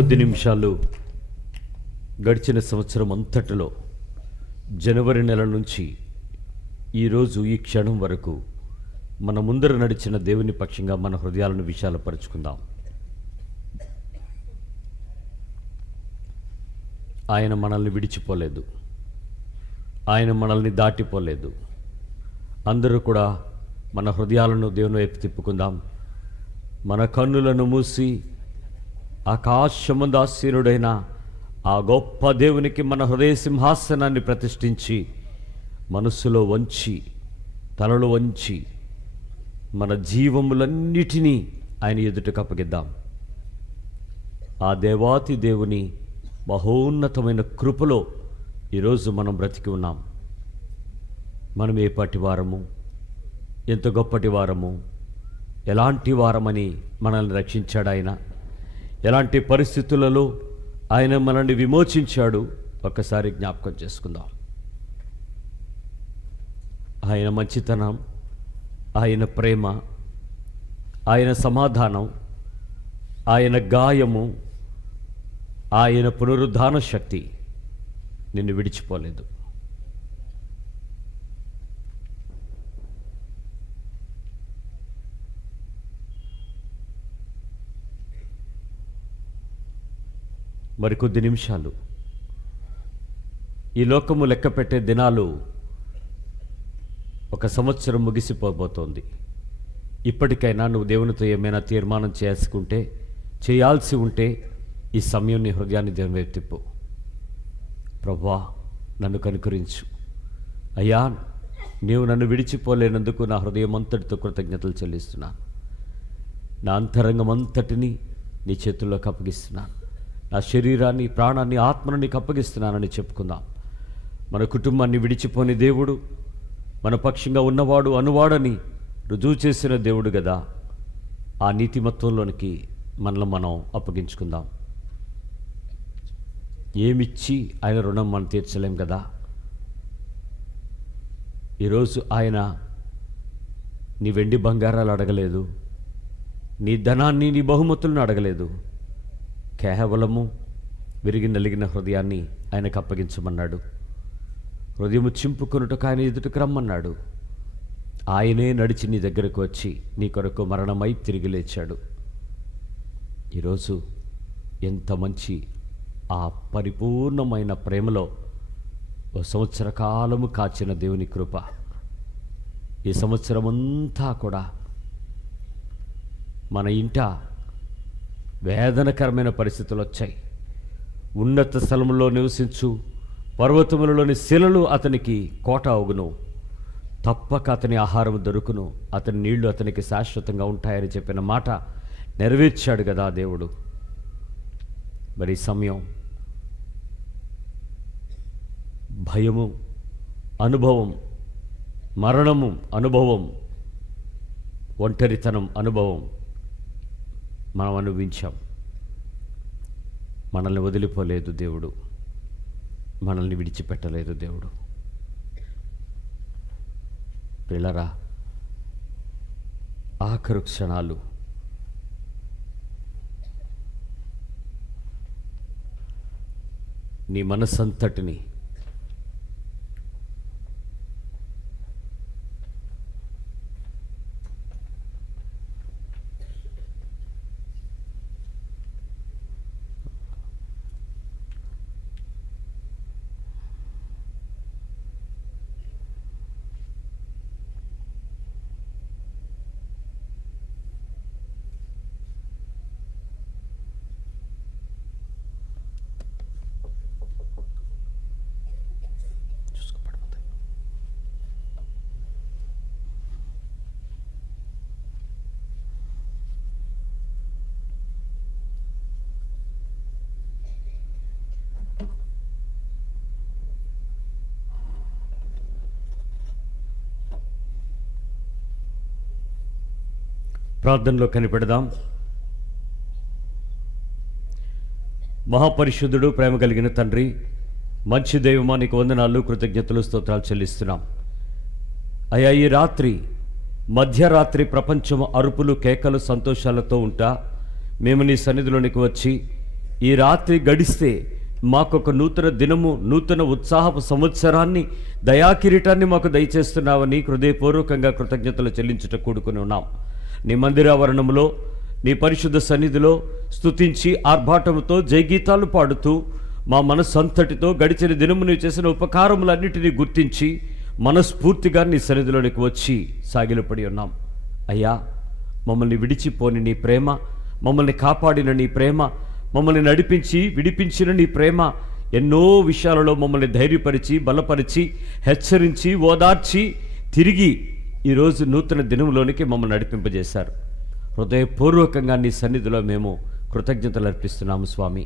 కొద్ది నిమిషాలు గడిచిన సంవత్సరం అంతటిలో జనవరి నెల నుంచి ఈరోజు ఈ క్షణం వరకు మన ముందర నడిచిన దేవుని పక్షంగా మన హృదయాలను విశాలపరుచుకుందాం. ఆయన మనల్ని విడిచిపోలేదు, ఆయన మనల్ని దాటిపోలేదు. అందరూ కూడా మన హృదయాలను దేవుని వైపు తిప్పుకుందాం. మన కన్నులను మూసి ఆకాశమందాసీనుడైన ఆ గొప్ప దేవునికి మన హృదయ సింహాసనాన్ని ప్రతిష్ఠించి మనస్సులో వంచి తలలో వంచి మన జీవములన్నిటినీ ఆయన ఎదుటకు అప్పగిద్దాం. ఆ దేవాతి దేవుని మహోన్నతమైన కృపలో ఈరోజు మనం బ్రతికి ఉన్నాం. మనం ఏ పాటి వారము, ఎంత గొప్పటి వారము, ఎలాంటి వారమని మనల్ని రక్షించాడు ఆయన. ఎలాంటి పరిస్థితులలో ఆయన మనల్ని విమోచించాడు ఒక్కసారి జ్ఞాపకం చేసుకుందాం. ఆయన మంచితనం, ఆయన ప్రేమ, ఆయన సమాధానం, ఆయన గాయము, ఆయన పునరుద్ధాన శక్తి నిన్ను విడిచిపోలేదు. మరికొద్ది నిమిషాలు ఈ లోకము లెక్క పెట్టే దినాలు ఒక సంవత్సరం ముగిసిపోబోతోంది. ఇప్పటికైనా నువ్వు దేవునితో ఏమైనా తీర్మానం చేయాల్సి ఉంటే ఈ సమయం నీ హృదయాన్ని దేవుని వైపు తిప్పు. ప్రభువా, నన్ను కనుకరించు అయ్యా, నీవు నన్ను విడిచిపోలేనందుకు నా హృదయం అంతటితో కృతజ్ఞతలు చెల్లిస్తున్నాను. నా అంతరంగం అంతటిని నీ చేతుల్లోకి అప్పగిస్తున్నాను. నా శరీరాన్ని, ప్రాణాన్ని, ఆత్మను నీకు అప్పగిస్తున్నానని చెప్పుకుందాం. మన కుటుంబాన్ని విడిచిపోని దేవుడు, మన పక్షంగా ఉన్నవాడు అనువాడని రుజువు చేసిన దేవుడు కదా. ఆ నీతిమత్వంలోనికి మనల్ని మనం అప్పగించుకుందాం. ఏమిచ్చి ఆయన రుణం మనం తీర్చలేం కదా. ఈరోజు ఆయన నీ వెండి బంగారాలు అడగలేదు, నీ ధనాన్ని, నీ బహుమతులను అడగలేదు. కేవలము విరిగి నలిగిన హృదయాన్ని ఆయనకు అప్పగించమన్నాడు. హృదయము చింపుకొనుటకు ఆయన ఎదుటకు రమ్మన్నాడు. ఆయనే నడిచి నీ దగ్గరకు వచ్చి నీ కొరకు మరణమై తిరిగి లేచాడు. ఈరోజు ఎంత మంచి ఆ పరిపూర్ణమైన ప్రేమలో ఓ సంవత్సర కాలము కాచిన దేవుని కృప. ఈ సంవత్సరం అంతా కూడా మన ఇంట వేదనకరమైన పరిస్థితులు వచ్చాయి. ఉన్నత స్థలంలో నివసించు పర్వతములలోని శిలలు అతనికి కోట అవుగును. తప్పక అతని ఆహారం దొరుకును, అతని నీళ్లు అతనికి శాశ్వతంగా ఉంటాయని చెప్పిన మాట నెరవేర్చాడు కదా దేవుడు. మరి సమయం భయము అనుభవం, మరణము అనుభవం, ఒంటరితనం అనుభవం మనం అనుభవించాం. మనల్ని వదిలిపోలేదు దేవుడు, మనల్ని విడిచిపెట్టలేదు దేవుడు. పిల్లరా, ఆఖరు క్షణాలు నీ మనస్సంతటిని ప్రార్థనలో కనిపెడదాం. మహాపరిశుద్ధుడు, ప్రేమ కలిగిన తండ్రి, మంచి దైవమా, నీకు వందనాలు, కృతజ్ఞతలు, స్తోత్రాలు చెల్లిస్తున్నాం. అయ్యా, ఈ రాత్రి మధ్యరాత్రి ప్రపంచం అరుపులు కేకలు సంతోషాలతో ఉంటా మేము నీ సన్నిధిలోనికి వచ్చి ఈ రాత్రి గడిస్తే మాకొక నూతన దినము, నూతన ఉత్సాహపు సంవత్సరాన్ని, దయాకిరీటాన్ని మాకు దయచేస్తున్నావని హృదయపూర్వకంగా కృతజ్ఞతలు చెల్లించుట కూడుకుని ఉన్నాం. నీ మందిరావరణంలో, నీ పరిశుద్ధ సన్నిధిలో స్తుతించి ఆర్భాటముతో జయగీతాలు పాడుతూ మా మనస్సంతటితో గడిచిన దినము నీవు చేసిన ఉపకారములన్నిటినీ గుర్తించి మనస్ఫూర్తిగా నీ సన్నిధిలోనికి వచ్చి సాగిలపడి ఉన్నాం. అయ్యా, మమ్మల్ని విడిచిపోని నీ ప్రేమ, మమ్మల్ని కాపాడిన నీ ప్రేమ, మమ్మల్ని నడిపించి విడిపించిన నీ ప్రేమ, ఎన్నో విషయాలలో మమ్మల్ని ధైర్యపరిచి, బలపరిచి, హెచ్చరించి, ఓదార్చి తిరిగి ఈరోజు నూతన దినంలోనికి మమ్మల్ని నడిపింపజేశారు. హృదయపూర్వకంగా నీ సన్నిధిలో మేము కృతజ్ఞతలు అర్పిస్తున్నాము స్వామి.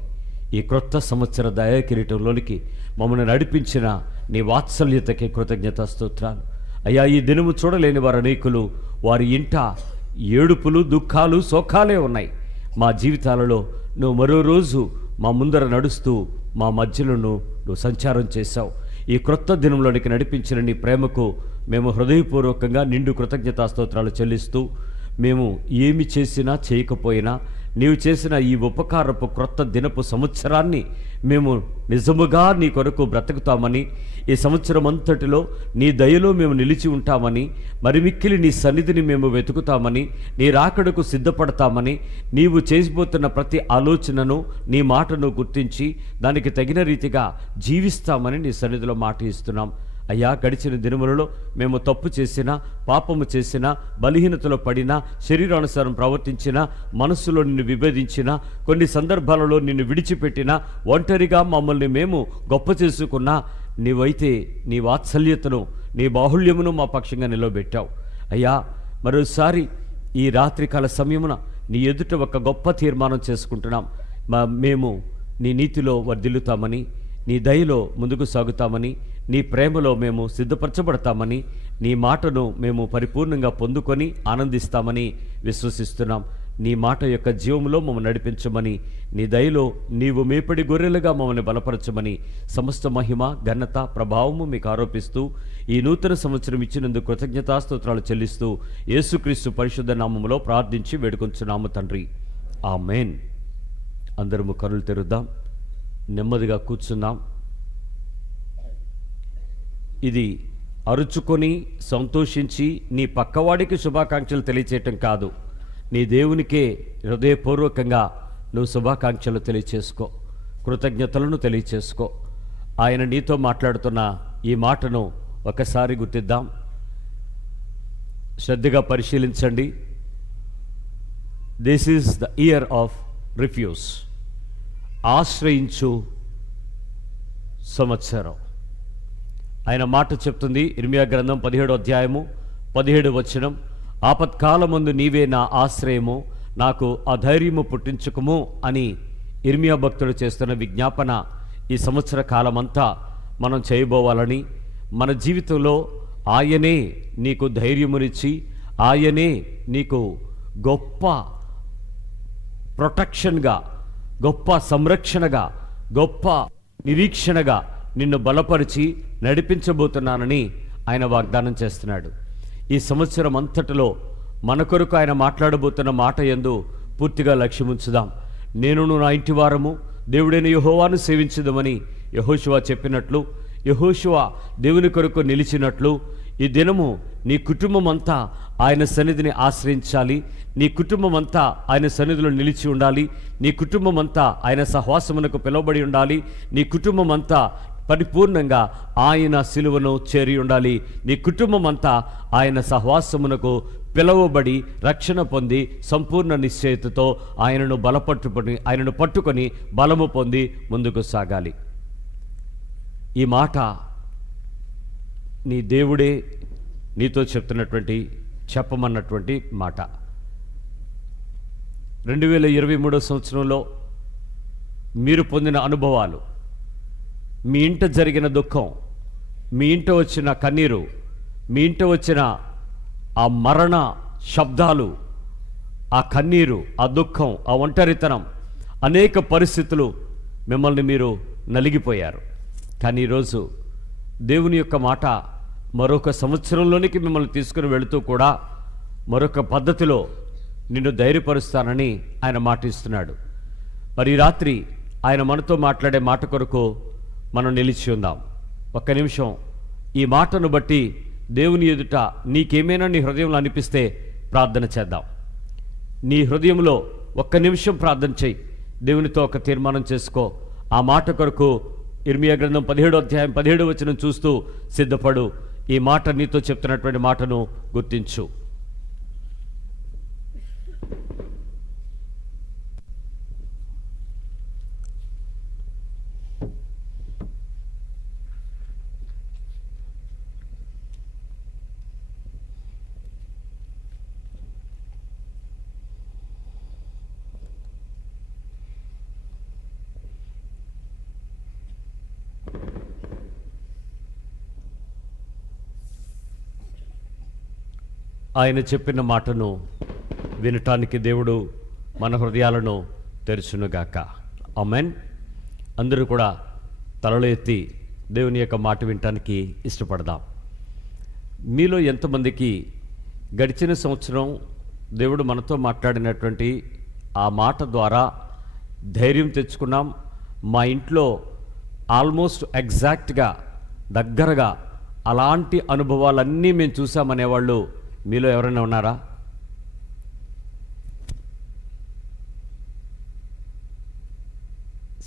ఈ క్రొత్త సంవత్సర దయా కిరీటంలోనికి మమ్మల్ని నడిపించిన నీ వాత్సల్యతకి కృతజ్ఞత స్తోత్రాలు. అయ్యా, ఈ దినము చూడలేని వారు అనేకులు, వారి ఇంట ఏడుపులు, దుఃఖాలు, శోకాలే ఉన్నాయి. మా జీవితాలలో నువ్వు మరో రోజు మా ముందర నడుస్తూ మా మధ్యలో నువ్వు సంచారం చేశావు. ఈ క్రొత్త దినంలోనికి నడిపించిన నీ ప్రేమకు మేము హృదయపూర్వకంగా నిండు కృతజ్ఞతా స్తోత్రాలు చెల్లిస్తూ, మేము ఏమి చేసినా చేయకపోయినా నీవు చేసిన ఈ ఉపకారపు క్రొత్త దినపు సంవత్సరాన్ని మేము నిజముగా నీ కొరకు బ్రతుకుతామని, ఈ సంవత్సరం అంతటిలో నీ దయలో మేము నిలిచి ఉంటామని, మరి మిక్కిలి నీ సన్నిధిని మేము వెతుకుతామని, నీ రాకడకు సిద్ధపడతామని, నీవు చేసిపోతున్న ప్రతి ఆలోచనను, నీ మాటను గుర్తించి దానికి తగిన రీతిగా జీవిస్తామని నీ సన్నిధిలో మాట ఇస్తున్నాం. అయ్యా, గడిచిన దినములలో మేము తప్పు చేసినా, పాపము చేసినా, బలహీనతలో పడినా, శరీరానుసారం ప్రవర్తించినా, మనస్సులో నిన్ను విభేదించినా, కొన్ని సందర్భాలలో నిన్ను విడిచిపెట్టినా, ఒంటరిగా మమ్మల్ని మేము గొప్ప చేసుకున్నా, నీవైతే నీ వాత్సల్యతను, నీ బాహుళ్యమును మా పక్షంగా నిలవబెట్టావు. అయ్యా, మరోసారి ఈ రాత్రికాల సమయమున నీ ఎదుట ఒక గొప్ప తీర్మానం చేసుకుంటున్నాం. మేము నీ నీతిలో వర్ధిల్లుతామని, నీ దయలో ముందుకు సాగుతామని, నీ ప్రేమలో మేము సిద్ధపరచబడతామని, నీ మాటను మేము పరిపూర్ణంగా పొందుకొని ఆనందిస్తామని విశ్వసిస్తున్నాం. నీ మాట యొక్క జీవంలో మమ్మల్ని నడిపించమని, నీ దయలో నీవు మేపడి గొర్రెలుగా మమ్మల్ని బలపరచమని, సమస్త మహిమ, ఘనత, ప్రభావము మీకు ఆరోపిస్తూ ఈ నూతన సంవత్సరం ఇచ్చినందుకు కృతజ్ఞతాస్తోత్రాలు చెల్లిస్తూ యేసుక్రీస్తు పరిశుద్ధ నామములో ప్రార్థించి వేడుకొంచున్నాము తండ్రి. ఆమేన్. అందరము కనులు తెరుద్దాం, నెమ్మదిగా కూర్చుందాం. ఇది అరుచుకొని సంతోషించి నీ పక్కవాడికి శుభాకాంక్షలు తెలియచేయటం కాదు, నీ దేవునికే హృదయపూర్వకంగా నువ్వు శుభాకాంక్షలు తెలియచేసుకో, కృతజ్ఞతలను తెలియచేసుకో. ఆయన నీతో మాట్లాడుతున్న ఈ మాటను ఒకసారి గుర్తిద్దాం, శ్రద్ధగా పరిశీలించండి. This is the year of refuge. ఆశ్రయించు సంవత్సరం. ఆయన మాట చెప్తుంది, ఇర్మియా గ్రంథం 17వ అధ్యాయము 17వ వచనం, ఆపత్కాలమందు నీవే నా ఆశ్రయము, నాకు అధైర్యము పుట్టించుకుము అని ఇర్మియా భక్తుడు చేస్తున్న విజ్ఞాపన ఈ సంవత్సర కాలమంతా మనం చేయబోవాలని, మన జీవితంలో ఆయనే నీకు ధైర్యమునిచ్చి, ఆయనే నీకు గొప్ప ప్రొటెక్షన్గా, గొప్ప సంరక్షణగా, గొప్ప నిరీక్షణగా నిన్ను బలపరిచి నడిపించబోతున్నానని ఆయన వాగ్దానం చేస్తున్నాడు. ఈ సంవత్సరం అంతటిలో మన కొరకు ఆయన మాట్లాడబోతున్న మాట యందు పూర్తిగా లక్ష్యముంచుదాం. నేనును నా ఇంటి వారము దేవుడైన యెహోవాను సేవించుదామని యెహోషువ చెప్పినట్లు, యెహోషువ దేవుని కొరకు నిలిచినట్లు ఈ దినము నీ కుటుంబం అంతా ఆయన సన్నిధిని ఆశ్రయించాలి. నీ కుటుంబం అంతా ఆయన సన్నిధిలో నిలిచి ఉండాలి. నీ కుటుంబం అంతా ఆయన సహవాసమునకు పిలువబడి ఉండాలి. నీ కుటుంబం అంతా పరిపూర్ణంగా ఆయన సిలువను చేరి ఉండాలి. నీ కుటుంబం అంతా ఆయన సహవాసమునకు పిలువబడి రక్షణ పొంది సంపూర్ణ నిశ్చయతతో ఆయనను పట్టుకొని బలము పొంది ముందుకు సాగాలి. ఈ మాట నీ దేవుడే నీతో చెప్పమన్నటువంటి మాట. 2023 సంవత్సరంలో మీరు పొందిన అనుభవాలు, మీ ఇంట జరిగిన దుఃఖం, మీ ఇంట వచ్చిన కన్నీరు, మీ ఇంట వచ్చిన ఆ మరణ శబ్దాలు, ఆ కన్నీరు, ఆ దుఃఖం, ఆ ఒంటరితనం, అనేక పరిస్థితులు మిమ్మల్ని మీరు నలిగిపోయారు. కానీ ఈరోజు దేవుని యొక్క మాట మరొక సంవత్సరంలోనికి మిమ్మల్ని తీసుకుని వెళుతూ కూడా మరొక పద్ధతిలో నిన్ను ధైర్యపరుస్తానని ఆయన మాట ఇస్తున్నాడు. మరి రాత్రి ఆయన మనతో మాట్లాడే మాట కొరకు మనం నిలిచి ఉందాం. ఒక్క నిమిషం ఈ మాటను బట్టి దేవుని ఎదుట నీకేమైనా నీ హృదయంలో అనిపిస్తే ప్రార్థన చేద్దాం. నీ హృదయంలో ఒక్క నిమిషం ప్రార్థన చేయి, దేవునితో ఒక తీర్మానం చేసుకో. ఆ మాట కొరకు ఇర్మియా గ్రంథం 17వ అధ్యాయం 17వ వచనం చూస్తూ సిద్ధపడు. ఈ మాట నీతో చెప్తున్నటువంటి మాటను గుర్తించు. ఆయన చెప్పిన మాటను వినటానికి దేవుడు మన హృదయాలను తెరుచునుగాక. ఆమెన్. అందరూ కూడా తలలు ఎత్తి దేవుని యొక్క మాట వినటానికి ఇష్టపడదాం. మీలో ఎంతమందికి గడిచిన సంవత్సరం దేవుడు మనతో మాట్లాడినటువంటి ఆ మాట ద్వారా ధైర్యం తెచ్చుకున్నాం, మా ఇంట్లో ఆల్మోస్ట్ ఎగ్జాక్ట్గా దగ్గరగా అలాంటి అనుభవాలన్నీ మేము చూసామనేవాళ్ళు మీలో ఎవరైనా ఉన్నారా?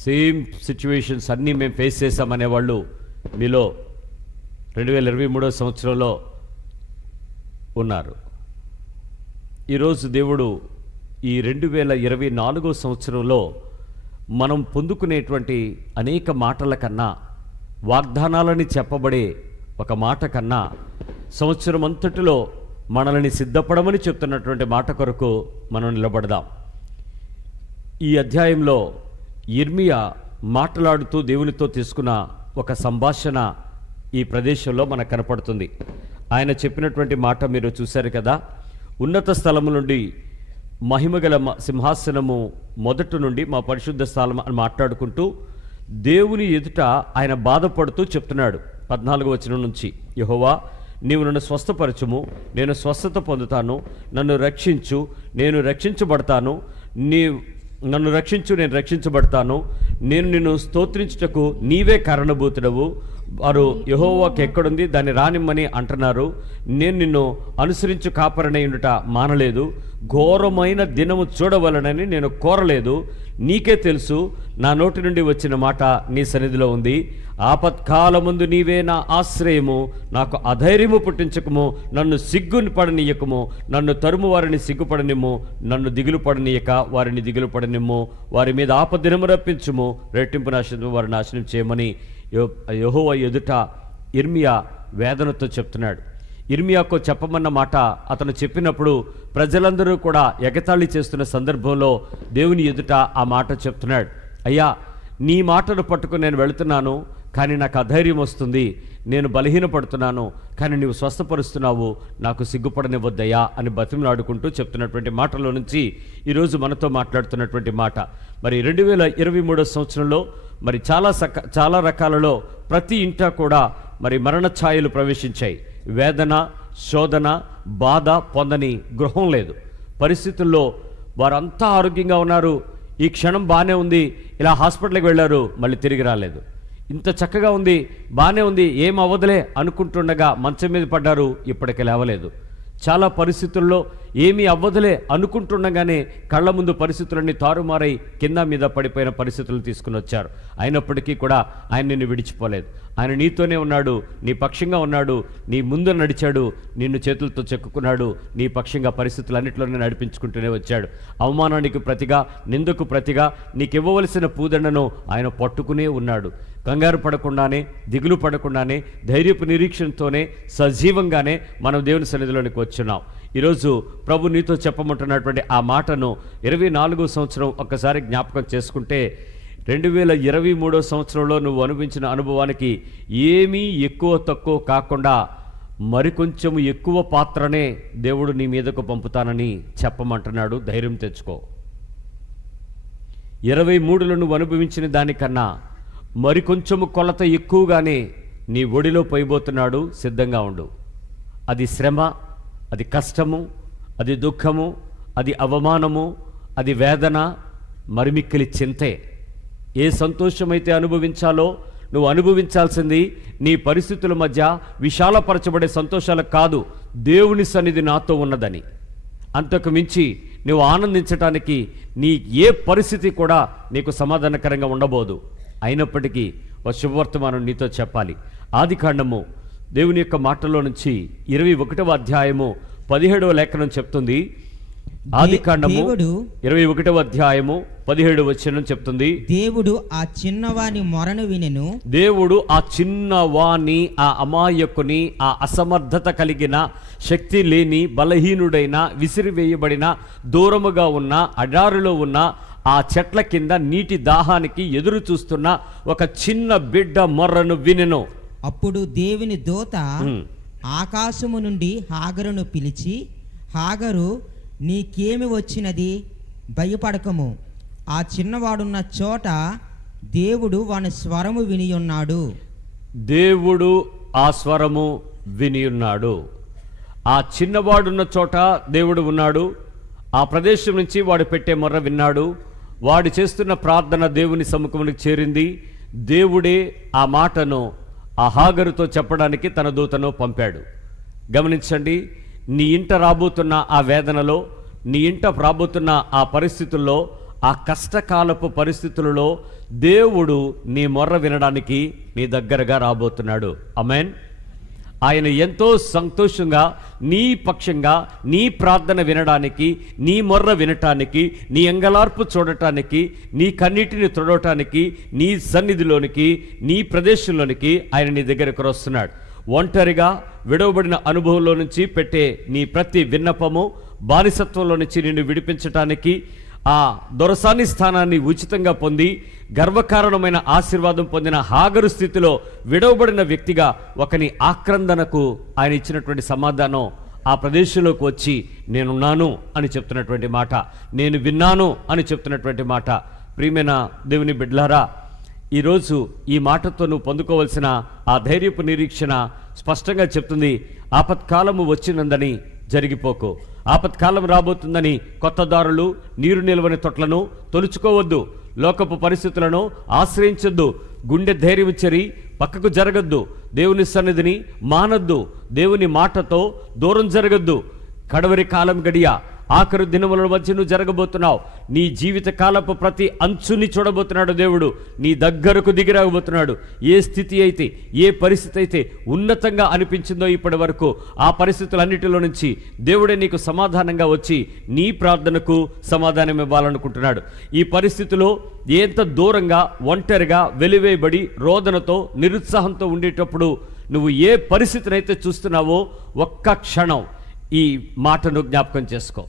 సేమ్ సిచ్యువేషన్స్ అన్నీ మేము ఫేస్ చేశామనేవాళ్ళు మీలో 2023 సంవత్సరంలో ఉన్నారు. ఈరోజు దేవుడు ఈ 2024 సంవత్సరంలో మనం పొందుకునేటువంటి అనేక మాటల కన్నా, వాగ్దానాలని చెప్పబడే ఒక మాట కన్నా, సంవత్సరం అంతటిలో మనల్ని సిద్ధపడమని చెప్తున్నటువంటి మాట కొరకు మనం నిలబడదాం. ఈ అధ్యాయంలో ఇర్మియా మాట్లాడుతూ దేవునితో తీసుకున్న ఒక సంభాషణ ఈ ప్రదేశంలో మనకు కనపడుతుంది. ఆయన చెప్పినటువంటి మాట మీరు చూశారు కదా. ఉన్నత స్థలము నుండి మహిమగల సింహాసనము మొదటి నుండి మా పరిశుద్ధ స్థలం అని మాట్లాడుకుంటూ దేవుని ఎదుట ఆయన బాధపడుతూ చెప్తున్నాడు. 14వ వచనం నుంచి, యెహోవా నీవు నన్ను స్వస్థపరచుము, నేను స్వస్థత పొందుతాను, నన్ను రక్షించు, నేను రక్షించబడతాను, నన్ను రక్షించు, నేను రక్షించబడతాను, నేను నిన్ను స్తోత్రించుటకు నీవే కారణభూతుడవు. వారు యెహోవాకు ఎక్కడుంది దాన్ని రానిమ్మని అంటున్నారు. నేను నిన్ను అనుసరించు కాపరనై ఉండుట మానలేదు, ఘోరమైన దినము చూడవలనని నేను కోరలేదు. నీకే తెలుసు, నా నోటి నుండి వచ్చిన మాట నీ సన్నిధిలో ఉంది. ఆపత్కాలముందు నీవే నా ఆశ్రయము, నాకు అధైర్యము పుట్టించకము, నన్ను సిగ్గుని పడనీయకము, నన్ను తరుము వారిని సిగ్గుపడనిమ్ము, నన్ను దిగులు పడనీయక వారిని దిగులు పడనిమ్ము, వారి మీద ఆపదినము రప్పించుము, రెట్టింపు నాశనము వారి నాశనం చేయమని యెహోవా ఎదుట ఇర్మియా వేదనతో చెప్తున్నాడు. ఇర్మియాకు చెప్పమన్న మాట అతను చెప్పినప్పుడు ప్రజలందరూ కూడా ఎగతాళి చేస్తున్న సందర్భంలో దేవుని ఎదుట ఆ మాట చెప్తున్నాడు. అయ్యా, నీ మాటను పట్టుకుని నేను వెళుతున్నాను, కానీ నాకు అధైర్యం వస్తుంది, నేను బలహీనపడుతున్నాను, కానీ నీవు స్వస్థపరుస్తున్నావు, నాకు సిగ్గుపడనివ్వద్దయ్యా అని బతిమలాడుకుంటూ చెప్తున్నటువంటి మాటలో నుంచి ఈరోజు మనతో మాట్లాడుతున్నటువంటి మాట. మరి 2023 సంవత్సరంలో మరి చాలా రకాలలో ప్రతి ఇంటా కూడా మరి మరణ ఛాయలు ప్రవేశించాయి. వేదన, శోధన, బాధ పొందని గృహం లేదు. పరిస్థితుల్లో వారంతా ఆరోగ్యంగా ఉన్నారు, ఈ క్షణం బాగానే ఉంది, ఇలా హాస్పిటల్కి వెళ్ళారు, మళ్ళీ తిరిగి రాలేదు. ఇంత చక్కగా ఉంది, బాగానే ఉంది, ఏం అవ్వదులే అనుకుంటుండగా మంచం మీద పడ్డారు, ఇప్పటికి లేవలేదు. చాలా పరిస్థితుల్లో ఏమీ అవ్వదులే అనుకుంటుండగానే కళ్ళ ముందు పరిస్థితులన్నీ తారుమారై కింద మీద పడిపోయిన పరిస్థితులు తీసుకుని వచ్చారు. అయినప్పటికీ కూడా ఆయన నిన్ను విడిచిపోలేదు. ఆయన నీతోనే ఉన్నాడు, నీ పక్షంగా ఉన్నాడు, నీ ముందు నడిచాడు, నిన్ను చేతులతో చెక్కుకున్నాడు, నీ పక్షంగా పరిస్థితులన్నింటిలోనే నడిపించుకుంటూనే వచ్చాడు. అవమానానికి ప్రతిగా, నిందకు ప్రతిగా నీకు ఇవ్వవలసిన పూదండను ఆయన పట్టుకునే ఉన్నాడు. కంగారు పడకుండానే, దిగులు పడకుండానే, ధైర్యపు నిరీక్షణతోనే, సజీవంగానే మనం దేవుని సన్నిధిలోనికి వచ్చున్నాం. ఈరోజు ప్రభు నీతో చెప్పమంటున్నటువంటి ఆ మాటను 24 సంవత్సరం ఒక్కసారి జ్ఞాపకం చేసుకుంటే 2023 సంవత్సరంలో నువ్వు అనుభవించిన అనుభవానికి ఏమీ ఎక్కువ తక్కువ కాకుండా మరికొంచెం ఎక్కువ పాత్రనే దేవుడు నీ మీదకు పంపుతానని చెప్పమంటున్నాడు. ధైర్యం తెచ్చుకో. 23లో నువ్వు అనుభవించిన దానికన్నా మరికొంచెము కొలత ఎక్కువగానే నీ ఒడిలో పోయిపోతున్నాడు. సిద్ధంగా ఉండు. అది శ్రమ, అది కష్టము, అది దుఃఖము, అది అవమానము, అది వేదన, మరిమిక్కిలి చింతే. ఏ సంతోషమైతే అనుభవించాలో నువ్వు అనుభవించాల్సింది నీ పరిస్థితుల మధ్య విశాలపరచబడే సంతోషాలకు కాదు, దేవుని సన్నిధి నాతో ఉన్నదని. అంతకు మించి నువ్వు ఆనందించటానికి నీ ఏ పరిస్థితి కూడా నీకు సమాధానకరంగా ఉండబోదు. అయినప్పటికీ ఒక శుభవర్తమానం నీతో చెప్పాలి. ఆదికాండము దేవుని యొక్క మాటల్లో నుంచి 21వ అధ్యాయము 17వ లేఖనం చెప్తుంది. ఆదికాండము 21వ అధ్యాయము 17వ వచనం చెప్తుంది, దేవుడు ఆ చిన్నవాని మొరను వినెను. దేవుడు ఆ చిన్నవాని, ఆ అమాయకుని, ఆ అసమర్థత కలిగిన, శక్తి లేని, బలహీనుడైన, విసిరివేయబడిన, దూరముగా ఉన్న, అడారిలో ఉన్న, ఆ చెట్ల కింద నీటి దాహానికి ఎదురు చూస్తున్న ఒక చిన్న బిడ్డ మొర్రను వినెను. అప్పుడు దేవుని దూత ఆకాశము నుండి హాగరును పిలిచి, హాగరు, నీకేమి వచ్చినది? భయపడకము. ఆ చిన్నవాడున్న చోట దేవుడు వాని స్వరము వినియున్నాడు. దేవుడు ఆ స్వరము వినియున్నాడు. ఆ చిన్నవాడున్న చోట దేవుడు ఉన్నాడు. ఆ ప్రదేశం నుంచి వాడు పెట్టే మొర్ర విన్నాడు. వాడు చేస్తున్న ప్రార్థన దేవుని సముఖమునికి చేరింది. దేవుడే ఆ మాటను ఆ హాగరుతో చెప్పడానికి తన దూతను పంపాడు. గమనించండి, నీ ఇంట రాబోతున్న ఆ వేదనలో, నీ ఇంట రాబోతున్న ఆ పరిస్థితుల్లో, ఆ కష్టకాలపు పరిస్థితులలో దేవుడు నీ మొర్ర వినడానికి నీ దగ్గరగా రాబోతున్నాడు. ఆమేన్. ఆయన ఎంతో సంతోషంగా నీ పక్షంగా నీ ప్రార్థన వినడానికి, నీ మొర్ర వినటానికి, నీ ఎంగలార్పు చూడటానికి, నీ కన్నీటిని తుడవటానికి, నీ సన్నిధిలోనికి, నీ ప్రదేశంలోనికి ఆయన నీ దగ్గరకు వస్తున్నాడు. ఒంటరిగా విడవబడిన అనుభవంలో నుంచి పెట్టే నీ ప్రతి విన్నపము, బానిసత్వంలో నుంచి నిన్ను విడిపించటానికి, ఆ దొరసాని స్థానాన్ని ఉచితంగా పొంది గర్వకారణమైన ఆశీర్వాదం పొందిన హాగరు స్థితిలో విడవబడిన వ్యక్తిగా ఒకని ఆక్రందనకు ఆయన ఇచ్చినటువంటి సమాధానం ఆ ప్రదేశంలోకి వచ్చి నేనున్నాను అని చెప్తున్నటువంటి మాట, నేను విన్నాను అని చెప్తున్నటువంటి మాట. ప్రియమైన దేవుని బిడ్డలారా, ఈరోజు ఈ మాటతో నువ్వు పొందుకోవలసిన ఆ ధైర్యపు నిరీక్షణ స్పష్టంగా చెప్తుంది. ఆపత్కాలము వచ్చినందని జరిగిపోకు. ఆపత్కాలం రాబోతుందని కొత్త దారులు, నీరు నిలవని తొట్లను తొలుచుకోవద్దు. లోకపు పరిస్థితులను ఆశ్రయించొద్దు. గుండె ధైర్యం చెరి పక్కకు జరగద్దు. దేవుని సన్నిధిని మానద్దు. దేవుని మాటతో దూరం జరగద్దు. కడవరి కాలం గడియ, ఆఖరు దినముల మధ్య నువ్వు జరగబోతున్నావు. నీ జీవిత కాలపు ప్రతి అంచుని చూడబోతున్నాడు దేవుడు. నీ దగ్గరకు దిగిరాగబోతున్నాడు. ఏ స్థితి అయితే, ఏ పరిస్థితి అయితే ఉన్నతంగా అనిపించిందో ఇప్పటి వరకు, ఆ పరిస్థితులన్నిటిలో నుంచి దేవుడే నీకు సమాధానంగా వచ్చి నీ ప్రార్థనకు సమాధానం ఇవ్వాలనుకుంటున్నాడు. ఈ పరిస్థితిలో ఎంత దూరంగా, ఒంటరిగా, వెలివేయబడి, రోదనతో, నిరుత్సాహంతో ఉండేటప్పుడు నువ్వు ఏ పరిస్థితినైతే చూస్తున్నావో ఒక్క క్షణం ఈ మాటను జ్ఞాపకం చేసుకో.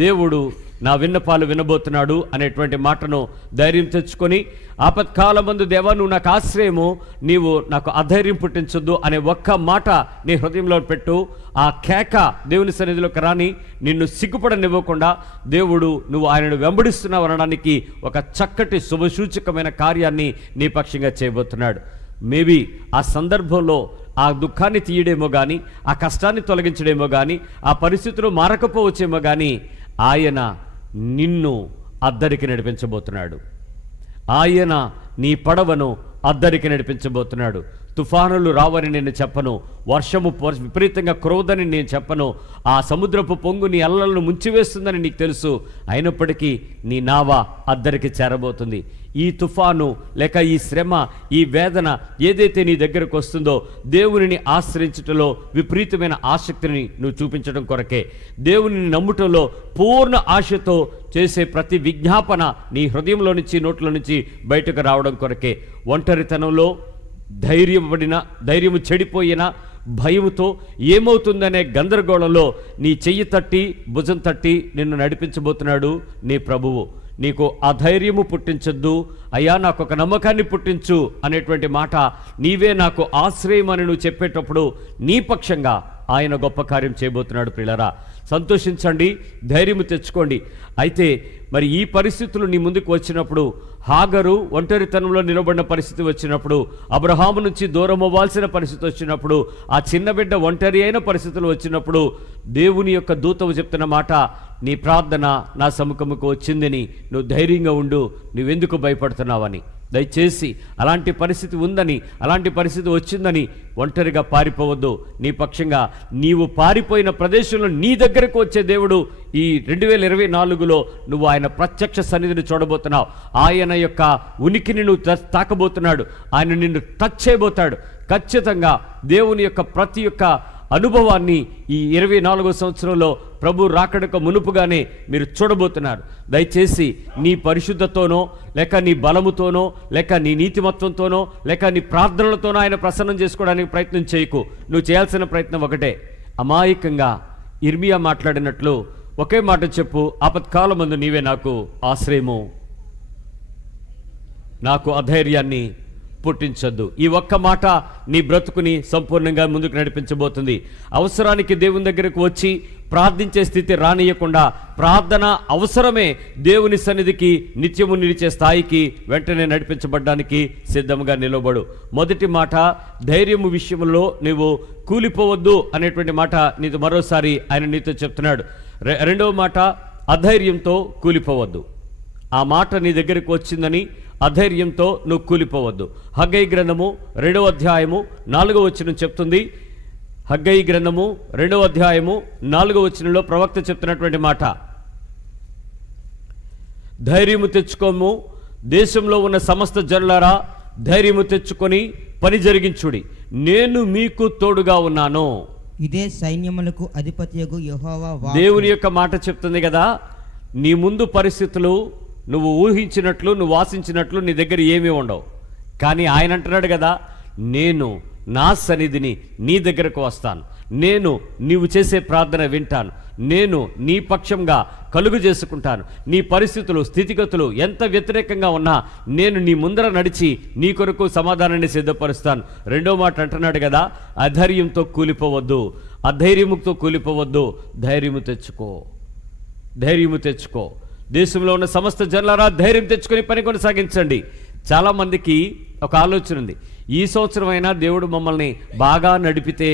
దేవుడు నా విన్నపాలు వినబోతున్నాడు అనేటువంటి మాటను ధైర్యం తెచ్చుకొని, ఆపత్కాలమందు దేవా నువ్వు నాకు ఆశ్రయము, నీవు నాకు అధైర్యం పుట్టించొద్దు అనే ఒక్క మాట నీ హృదయంలో పెట్టు. ఆ కేక దేవుని సన్నిధిలోకి రాని, నిన్ను సిగ్గుపడనివ్వకుండా దేవుడు నువ్వు ఆయనను వెంబడిస్తున్నావు అనడానికి ఒక చక్కటి శుభసూచకమైన కార్యాన్ని నీ పక్షంగా చేయబోతున్నాడు. మేబీ ఆ సందర్భంలో ఆ దుఃఖాన్ని తీయడేమో కానీ, ఆ కష్టాన్ని తొలగించడేమో కానీ, ఆ పరిస్థితులు మారకపోవచ్చేమో కానీ, ఆయన నిన్ను అద్దరికి నడిపించబోతున్నాడు. ఆయన నీ పడవను అద్దరికి నడిపించబోతున్నాడు. తుఫానులు రావని నేను చెప్పను, వర్షము విపరీతంగా కురవదని నేను చెప్పను, ఆ సముద్రపు పొంగు నీ అల్లలను ముంచివేస్తుందని నీకు తెలుసు. అయినప్పటికీ నీ నావ అద్దరికి చేరబోతుంది. ఈ తుఫాను లేక ఈ శ్రమ, ఈ వేదన ఏదైతే నీ దగ్గరకు వస్తుందో, దేవునిని ఆశ్రయించటంలో విపరీతమైన ఆసక్తిని నువ్వు చూపించడం కొరకే. దేవునిని నమ్ముటంలో పూర్ణ ఆశతో చేసే ప్రతి విజ్ఞాపన నీ హృదయంలో నుంచి, నోట్లో నుంచి బయటకు రావడం కొరకే. ఒంటరితనంలో ధైర్యము చెడిపోయిన భయముతో ఏమవుతుందనే గందరగోళంలో నీ చెయ్యి తట్టి, భుజం తట్టి నిన్ను నడిపించబోతున్నాడు నీ ప్రభువు. నీకు అధైర్యము పుట్టించొద్దు, అయ్యా నాకు ఒక నమ్మకాన్ని పుట్టించు అనేటువంటి మాట, నీవే నాకు ఆశ్రయం అని నువ్వు చెప్పేటప్పుడు నీ పక్షంగా ఆయన గొప్ప కార్యం చేయబోతున్నాడు. ప్రియులారా, సంతోషించండి, ధైర్యము తెచ్చుకోండి. అయితే మరి ఈ పరిస్థితులు నీ ముందుకు వచ్చినప్పుడు, హాగరు ఒంటరితనంలో నిలబడిన పరిస్థితి వచ్చినప్పుడు, అబ్రహాము నుంచి దూరం అవ్వాల్సిన పరిస్థితి వచ్చినప్పుడు, ఆ చిన్న బిడ్డ ఒంటరి అయిన పరిస్థితులు వచ్చినప్పుడు, దేవుని యొక్క దూతవు చెప్తున్న మాట, నీ ప్రార్థన నా సముఖముకు వచ్చిందని, నువ్వు ధైర్యంగా ఉండు, నువ్వెందుకు భయపడుతున్నావని. దయచేసి అలాంటి పరిస్థితి ఉందని, అలాంటి పరిస్థితి వచ్చిందని ఒంటరిగా పారిపోవద్దు. నీ పక్షంగా నీవు పారిపోయిన ప్రదేశంలో నీ దగ్గరకు వచ్చే దేవుడు ఈ 2024లో నువ్వు ఆయన ప్రత్యక్ష సన్నిధిని చూడబోతున్నావు. ఆయన యొక్క ఉనికిని నువ్వు తాకబోతున్నాడు. ఆయన నిన్ను టచ్ చేయబోతాడు. ఖచ్చితంగా దేవుని యొక్క ప్రతి ఒక్క అనుభవాన్ని ఈ 24వ సంవత్సరంలో ప్రభు రాకడకు మునుపుగానే మీరు చూడబోతున్నారు. దయచేసి నీ పరిశుద్ధతోనో, లేక నీ బలముతోనో, లేక నీ నీతిమత్వంతోనో, లేక నీ ప్రార్థనలతోనో ఆయన ప్రసన్నం చేసుకోవడానికి ప్రయత్నం చేయకు. నువ్వు చేయాల్సిన ప్రయత్నం ఒకటే, అమాయకంగా ఇర్మియా మాట్లాడినట్లు ఒకే మాట చెప్పు, ఆపత్కాలమందు నీవే నాకు ఆశ్రయము, నాకు అధైర్యాన్ని పుట్టించొద్దు. ఈ ఒక్క మాట నీ బ్రతుకుని సంపూర్ణంగా ముందుకు నడిపించబోతుంది. అవసరానికి దేవుని దగ్గరకు వచ్చి ప్రార్థించే స్థితి రానియకుండా, ప్రార్థన అవసరమే దేవుని సన్నిధికి నిత్యము నిలిచే స్థాయికి వెంటనే నడిపించబడ్డానికి సిద్ధంగా నిలబడు. మొదటి మాట, ధైర్యము విషయంలో నువ్వు కూలిపోవద్దు అనేటువంటి మాట నీతో మరోసారి ఆయన నీతో చెప్తున్నాడు. రెండవ మాట, అధైర్యంతో కూలిపోవద్దు. ఆ మాట నీ దగ్గరికి వచ్చిందని అధైర్యంతో నువ్వు కూలిపోవద్దు. హగ్గయి గ్రంథము 2వ అధ్యాయము 4వ వచనం చెప్తుంది. హగ్గయి గ్రంథము 2వ అధ్యాయము 4వ వచనంలో ప్రవక్త చెప్తున్నటువంటి మాట, ధైర్యము తెచ్చుకోము, దేశంలో ఉన్న సమస్త జనులారా ధైర్యము తెచ్చుకొని పని జరిగించుడి, నేను మీకు తోడుగా ఉన్నాను. ఇదే సైన్యములకు అధిపతియగు యెహోవా వాక్కు. దేవుని యొక్క మాట చెప్తుంది కదా, నీ ముందు పరిస్థితులు నువ్వు ఊహించినట్లు, నువ్వు ఆశించినట్లు నీ దగ్గర ఏమీ ఉండవు. కానీ ఆయన అంటున్నాడు కదా, నేను నా సన్నిధిని నీ దగ్గరకు వస్తాను, నేను నీవు చేసే ప్రార్థన వింటాను, నేను నీ పక్షంగా కలుగు చేసుకుంటాను. నీ పరిస్థితులు, స్థితిగతులు ఎంత వ్యతిరేకంగా ఉన్నా నేను నీ ముందర నడిచి నీ కొరకు సమాధానాన్ని సిద్ధపరుస్తాను. రెండో మాట అంటున్నాడు కదా, అధైర్యంతో కూలిపోవద్దు, అధైర్యముతో కూలిపోవద్దు, ధైర్యము తెచ్చుకో, ధైర్యము తెచ్చుకో. దేశంలో ఉన్న సమస్త జనులారా ధైర్యం తెచ్చుకొని పని కొనసాగించండి. చాలామందికి ఒక ఆలోచన ఉంది, ఈ సంవత్సరమైనా దేవుడు మమ్మల్ని బాగా నడిపితే,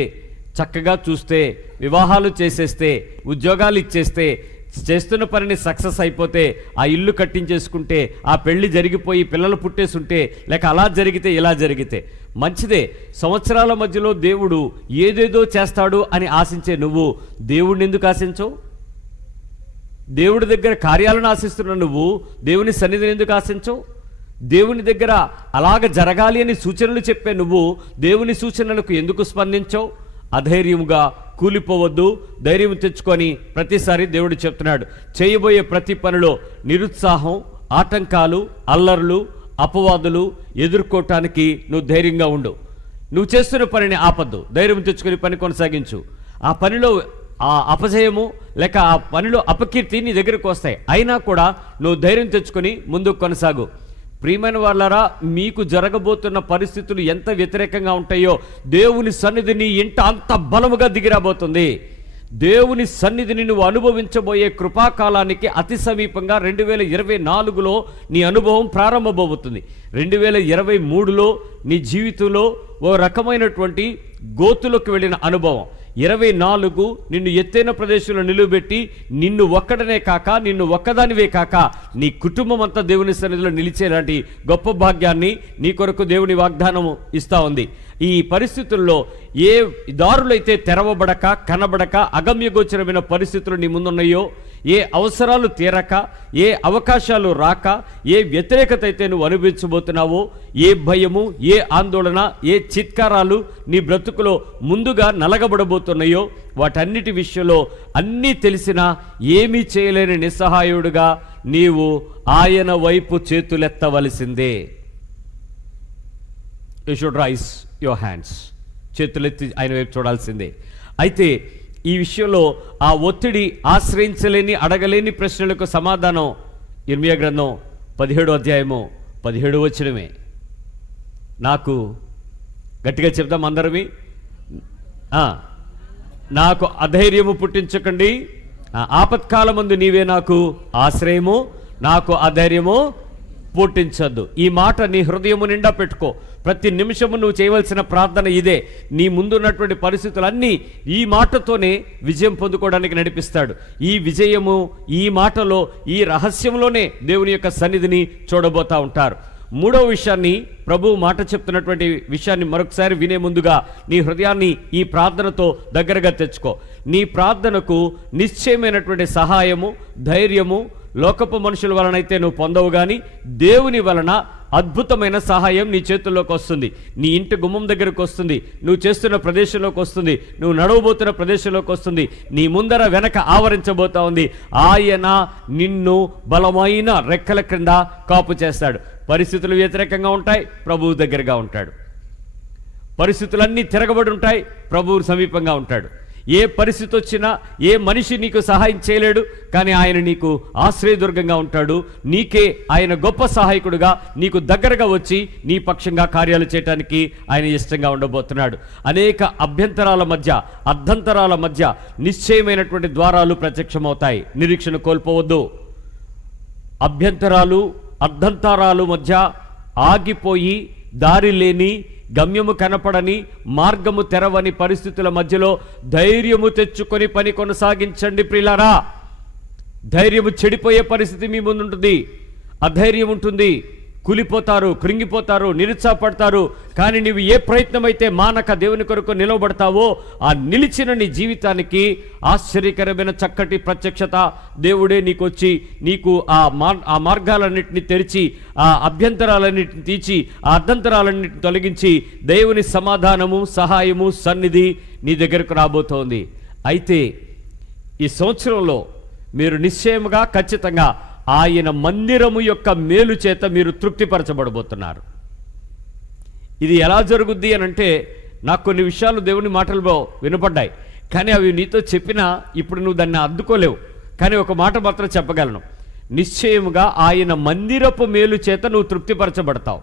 చక్కగా చూస్తే, వివాహాలు చేసేస్తే, ఉద్యోగాలు ఇచ్చేస్తే, చేస్తున్న పనిని సక్సెస్ అయిపోతే, ఆ ఇల్లు కట్టించేసుకుంటే, ఆ పెళ్లి జరిగిపోయి పిల్లలు పుట్టేసుంటే, లేక అలా జరిగితే ఇలా జరిగితే మంచిదే. సంవత్సరాల మధ్యలో దేవుడు ఏదేదో చేస్తాడు అని ఆశించే నువ్వు దేవుడిని ఎందుకు ఆశించవు? దేవుడి దగ్గర కార్యాలను ఆశిస్తున్న నువ్వు దేవుని సన్నిధిని ఎందుకు ఆశించవు? దేవుని దగ్గర అలాగ జరగాలి అని సూచనలు చెప్పే నువ్వు దేవుని సూచనలకు ఎందుకు స్పందించవు? అధైర్యముగా కూలిపోవద్దు, ధైర్యం తెచ్చుకొని. ప్రతిసారి దేవుడు చెప్తున్నాడు, చేయబోయే ప్రతి పనిలో నిరుత్సాహం, ఆటంకాలు, అల్లర్లు, అపవాదులు ఎదుర్కోవటానికి నువ్వు ధైర్యంగా ఉండు. నువ్వు చేస్తున్న పనిని ఆపద్దు, ధైర్యం తెచ్చుకొని పని కొనసాగించు. ఆ పనిలో ఆ అపజయము లేక ఆ పనిలో అపకీర్తి నీ దగ్గరకు వస్తాయి, అయినా కూడా నువ్వు ధైర్యం తెచ్చుకొని ముందుకు కొనసాగు. ప్రియమైన వాళ్ళారా, మీకు జరగబోతున్న పరిస్థితులు ఎంత వ్యతిరేకంగా ఉంటాయో దేవుని సన్నిధిని ఇంట అంత బలముగా దిగిరాబోతుంది. దేవుని సన్నిధిని నువ్వు అనుభవించబోయే కృపాకాలానికి అతి సమీపంగా 2024లో నీ అనుభవం ప్రారంభమవుతుంది. 2023లో నీ జీవితంలో ఓ రకమైనటువంటి గోతులోకి వెళ్ళిన అనుభవం. 24 నిన్ను ఎత్తైన ప్రదేశంలో నిలువబెట్టి, నిన్ను ఒక్కడనే కాక, నిన్ను ఒక్కదానివే కాక, నీ కుటుంబం అంతా దేవుని సన్నిధిలో నిలిచేలాంటి గొప్ప భాగ్యాన్ని నీ కొరకు దేవుని వాగ్దానం ఇస్తా ఉంది. ఈ పరిస్థితుల్లో ఏ దారులైతే తెరవబడక, కనబడక, అగమ్యగోచరమైన పరిస్థితులు నీ ముందున్నాయో, ఏ అవసరాలు తీరక, ఏ అవకాశాలు రాక, ఏ వ్యతిరేకత అయితే నువ్వు అనుభవించబోతున్నావో, ఏ భయము, ఏ ఆందోళన, ఏ చిత్కారాలు నీ బ్రతుకులో ముందుగా నలగబడబోతున్నాయో, వాటన్నిటి విషయంలో అన్నీ తెలిసినా ఏమీ చేయలేని నిస్సహాయుడుగా నీవు ఆయన వైపు చేతులెత్తవలసిందే. You should raise your hands. చేతులెత్తి ఆయన వైపు చూడాల్సిందే. అయితే ఈ విషయంలో ఆ ఒత్తిడి, ఆశ్రయించలేని, అడగలేని ప్రశ్నలకు సమాధానం ఇర్మియా గ్రంథం 17వ అధ్యాయము 17వ వచనమే. నాకు గట్టిగా చెప్దాం అందరమి, నాకు అధైర్యము పుట్టించకండి, ఆపత్కాలమందు నీవే నాకు ఆశ్రయము, నాకు అధైర్యము పుట్టించద్దు. ఈ మాట నీ హృదయము నిండా పెట్టుకో. ప్రతి నిమిషము నువ్వు చేయవలసిన ప్రార్థన ఇదే. నీ ముందున్నటువంటి పరిస్థితులన్నీ ఈ మాటతోనే విజయం పొందుకోవడానికి నడిపిస్తాడు. ఈ విజయము ఈ మాటలో, ఈ రహస్యంలోనే దేవుని యొక్క సన్నిధిని చూడబోతా ఉంటారు. మూడవ విషయాన్ని, ప్రభు మాట చెప్తున్నటువంటి విషయాన్ని మరొకసారి వినే ముందుగా నీ హృదయాన్ని ఈ ప్రార్థనతో దగ్గరగా తెచ్చుకో. నీ ప్రార్థనకు నిశ్చయమైనటువంటి సహాయము, ధైర్యము లోకపు మనుషుల వలనైతే నువ్వు పొందవు, కానీ దేవుని వలన అద్భుతమైన సహాయం నీ చేతుల్లోకి వస్తుంది. నీ ఇంటి గుమ్మం దగ్గరకు వస్తుంది, నువ్వు చేస్తున్న ప్రదేశంలోకి వస్తుంది, నువ్వు నడవబోతున్న ప్రదేశంలోకి వస్తుంది, నీ ముందర వెనక ఆవరించబోతా ఉంది. ఆయన నిన్ను బలమైన రెక్కల క్రింద కాపు చేస్తాడు. పరిస్థితులు వ్యతిరేకంగా ఉంటాయి, ప్రభువు దగ్గరగా ఉంటాడు. పరిస్థితులన్నీ తిరగబడి ఉంటాయి, ప్రభువు సమీపంగా ఉంటాడు. ఏ పరిస్థితి వచ్చినా, ఏ మనిషి నీకు సహాయం చేయలేడు, కానీ ఆయన నీకు ఆశ్రయదుర్గంగా ఉంటాడు. నీకే ఆయన గొప్ప సహాయకుడుగా నీకు దగ్గరగా వచ్చి నీ పక్షంగా కార్యాలు చేయడానికి ఆయన ఇష్టంగా ఉండబోతున్నాడు. అనేక అభ్యంతరాల మధ్య, అర్ధంతరాల మధ్య నిశ్చయమైనటువంటి ద్వారాలు ప్రత్యక్షమవుతాయి. నిరీక్షణ కోల్పోవద్దు. అభ్యంతరాలు, అర్ధంతరాలు మధ్య ఆగిపోయి దారి లేని, గమ్యము కనపడని, మార్గము తెరవని పరిస్థితుల మధ్యలో ధైర్యము తెచ్చుకొని పని కొనసాగించండి ప్రియులారా. ధైర్యము చెడిపోయే పరిస్థితి మీ ముందుంటుంది. అధైర్యం ఉంటుంది, కూలిపోతారు, కృంగిపోతారు, నిరుత్సాహపడతారు. కానీ నీవు ఏ ప్రయత్నమైతే మానక దేవుని కొరకు నిలవబడతావో ఆ నిలిచిన నీ జీవితానికి ఆశ్చర్యకరమైన చక్కటి ప్రత్యక్షత దేవుడే నీకు వచ్చి నీకు ఆ మార్గాలన్నింటినీ తెరిచి, ఆ అభ్యంతరాలన్నింటిని తీర్చి, ఆ అర్ధంతరాలన్నింటిని తొలగించి దేవుని సమాధానము, సహాయము, సన్నిధి నీ దగ్గరకు రాబోతోంది. అయితే ఈ సంవత్సరంలో మీరు నిశ్చయముగా, ఖచ్చితంగా ఆయన మందిరము యొక్క మేలు చేత మీరు తృప్తిపరచబడబోతున్నారు. ఇది ఎలా జరుగుద్ది అని అంటే, నాకు కొన్ని విషయాలు దేవుని మాటల్లో వినపడ్డాయి, కానీ అవి నీతో చెప్పినా ఇప్పుడు నువ్వు దాన్ని అద్దుకోలేవు. కానీ ఒక మాట మాత్రం చెప్పగలను, నిశ్చయముగా ఆయన మందిరపు మేలు చేత నువ్వు తృప్తిపరచబడతావు.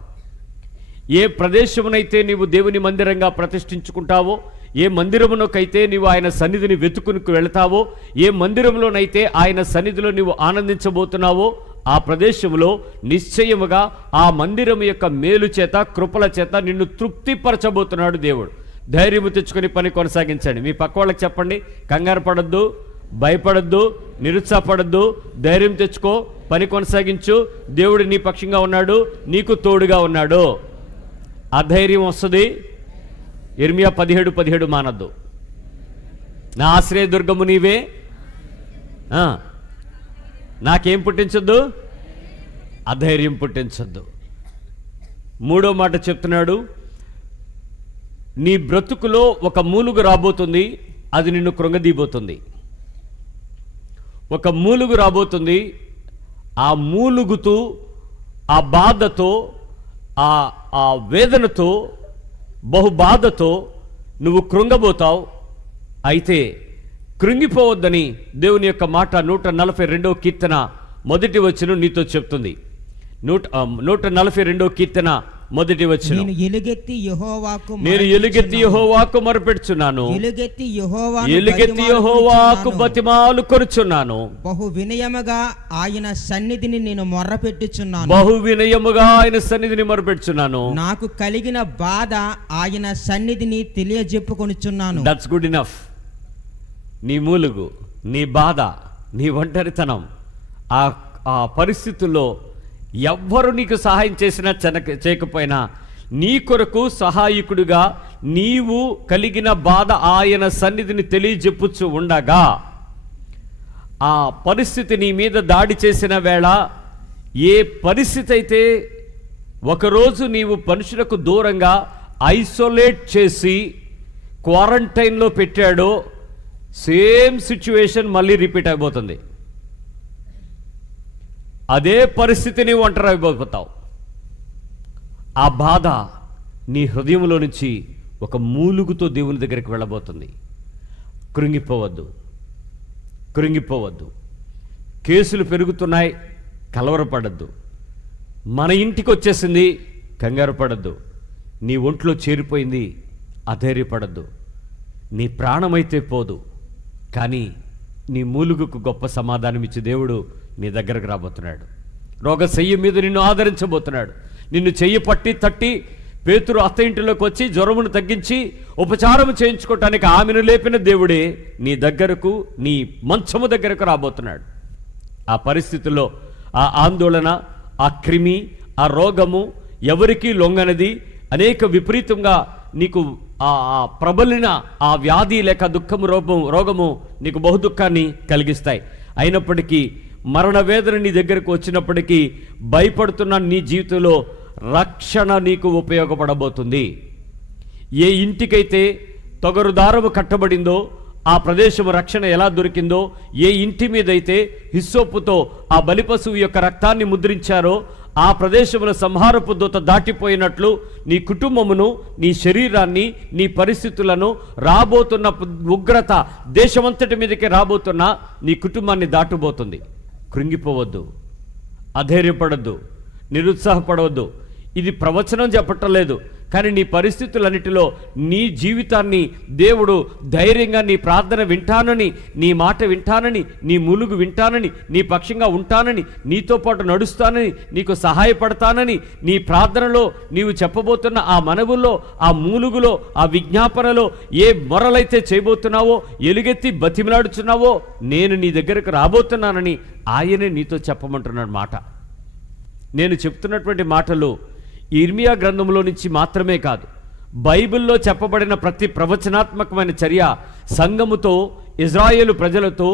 ఏ ప్రదేశమునైతే నీవు దేవుని మందిరంగా ప్రతిష్ఠించుకుంటావో, ఏ మందిరమునకైతే నీవు ఆయన సన్నిధిని వెతుకుని వెళతావో, ఏ మందిరంలోనైతే ఆయన సన్నిధిలో నీవు ఆనందించబోతున్నావో, ఆ ప్రదేశంలో నిశ్చయముగా ఆ మందిరము యొక్క మేలు చేత, కృపల చేత నిన్ను తృప్తిపరచబోతున్నాడు దేవుడు. ధైర్యము తెచ్చుకొని పని కొనసాగించండి. మీ పక్క వాళ్ళకి చెప్పండి, కంగారు పడద్దు, భయపడద్దు, నిరుత్సాహపడద్దు, ధైర్యం తెచ్చుకో, పని కొనసాగించు. దేవుడు నీ పక్షంగా ఉన్నాడు, నీకు తోడుగా ఉన్నాడు. అధైర్యం వస్తుంది. ఇర్మియా 17:17 మానద్దు. నా ఆశ్రయదుర్గము నీవే, నాకేం పుట్టించొద్దు, అధైర్యం పుట్టించొద్దు. మూడో మాట చెప్తున్నాడు, నీ బ్రతుకులో ఒక మూలుగు రాబోతుంది, అది నిన్ను కృంగదీయబోతుంది. ఒక మూలుగు రాబోతుంది. ఆ మూలుగుతూ, ఆ బాధతో, ఆ వేదనతో, బహుబాధతో నువ్వు కృంగబోతావు. అయితే కృంగిపోవద్దని దేవుని యొక్క మాట 142వ కీర్తన 1వ వచనం నీతో చెప్తుంది. 142వ కీర్తన 1వ వచనం, నేను ఎలుగెత్తి యెహోవాకు మొరపెడుచున్నాను, ఎలుగెత్తి యెహోవాకు బతిమాలు కొరుచున్నాను. బహు వినయముగా ఆయన సన్నిధిని నేను మొర్రపెట్టుచున్నాను. బహు వినయముగా ఆయన సన్నిధిని మొరపెడుచున్నాను. నాకు కలిగిన బాధ ఆయన సన్నిధిని తెలియజెప్పుకొనుచున్నాను. That's good enough. నీ మూలుగు, నీ బాధ, నీ ఒంటరితనం, ఆ పరిస్థితుల్లో ఎవ్వరు నీకు సహాయం చేసినా చేయకపోయినా నీ కొరకు సహాయకుడిగా నీవు కలిగిన బాధ ఆయన సన్నిధిని తెలియజెప్పుచు ఉండగా, ఆ పరిస్థితి నీ మీద దాడి చేసిన వేళ, ఏ పరిస్థితి అయితే ఒకరోజు నీవు మనుషులకు దూరంగా ఐసోలేట్ చేసి క్వారంటైన్లో పెట్టాడో, సేమ్ సిచ్యువేషన్ మళ్ళీ రిపీట్ అయిపోతుంది. అదే పరిస్థితిని ఒంటరి అయిపోతావు. ఆ బాధ నీ హృదయంలో నుంచి ఒక మూలుగుతో దేవుని దగ్గరికి వెళ్ళబోతుంది. కృంగిపోవద్దు, కృంగిపోవద్దు. కేసులు పెరుగుతున్నాయి, కలవరపడద్దు. మన ఇంటికి వచ్చేసింది, కంగారు పడద్దు. నీ ఒంట్లో చేరిపోయింది, అధైర్యపడద్దు. నీ ప్రాణమైతే పోదు, కానీ నీ మూలుగుకు గొప్ప సమాధానం ఇచ్చి దేవుడు నీ దగ్గరకు రాబోతున్నాడు. రోగశయ్య మీద నిన్ను ఆదరించబోతున్నాడు. నిన్ను చెయ్యి పట్టి తట్టి పేతురు అత్త ఇంటిలోకి వచ్చి జ్వరమును తగ్గించి ఉపచారం చేయించుకోవటానికి ఆమెను లేపిన దేవుడే నీ దగ్గరకు, నీ మంచము దగ్గరకు రాబోతున్నాడు. ఆ పరిస్థితుల్లో ఆ ఆందోళన, ఆ క్రిమి, ఆ రోగము ఎవరికీ లొంగనది, అనేక విపరీతంగా నీకు ఆ ప్రబలిన ఆ వ్యాధి లేక దుఃఖము రోగము నీకు బహుదుఖాన్ని కలిగిస్తాయి. అయినప్పటికీ మరణ వేదన నీ దగ్గరకు వచ్చినప్పటికీ భయపడుతున్న నీ జీవితంలో రక్షణ నీకు ఉపయోగపడబోతుంది. ఏ ఇంటికైతే తొగరు దారము కట్టబడిందో ఆ ప్రదేశము రక్షణ ఎలా దొరికిందో, ఏ ఇంటి మీదైతే హిస్సోపుతో ఆ బలిపశువు యొక్క రక్తాన్ని ముద్రించారో ఆ ప్రదేశంలో సంహారపు దూత దాటిపోయినట్లు నీ కుటుంబమును, నీ శరీరాన్ని, నీ పరిస్థితులను, రాబోతున్న ఉగ్రత దేశమంతటి మీదకి రాబోతున్న నీ కుటుంబాన్ని దాటబోతుంది. కృంగిపోవద్దు, అధైర్యపడద్దు, నిరుత్సాహపడవద్దు. ఇది ప్రవచనం చెప్పటం లేదు, కానీ నీ పరిస్థితులన్నిటిలో నీ జీవితాన్ని దేవుడు ధైర్యంగా నీ ప్రార్థన వింటానని, నీ మాట వింటానని, నీ మూలుగు వింటానని, నీ పక్షంగా ఉంటానని, నీతో పాటు నడుస్తానని, నీకు సహాయపడతానని, నీ ప్రార్థనలో నీవు చెప్పబోతున్న ఆ మనవుల్లో, ఆ మూలుగులో, ఆ విజ్ఞాపనలో ఏ మొరలైతే చేయబోతున్నావో, ఎలుగెత్తి బతిమలాడుచున్నావో నేను నీ దగ్గరకు రాబోతున్నానని ఆయనే నీతో చెప్పమంటున్నాడు మాట. నేను చెప్తున్నటువంటి మాటలు ఇర్మియా గ్రంథంలో నుంచి మాత్రమే కాదు, బైబిల్లో చెప్పబడిన ప్రతి ప్రవచనాత్మకమైన చర్య సంఘముతో, ఇజ్రాయేలు ప్రజలతో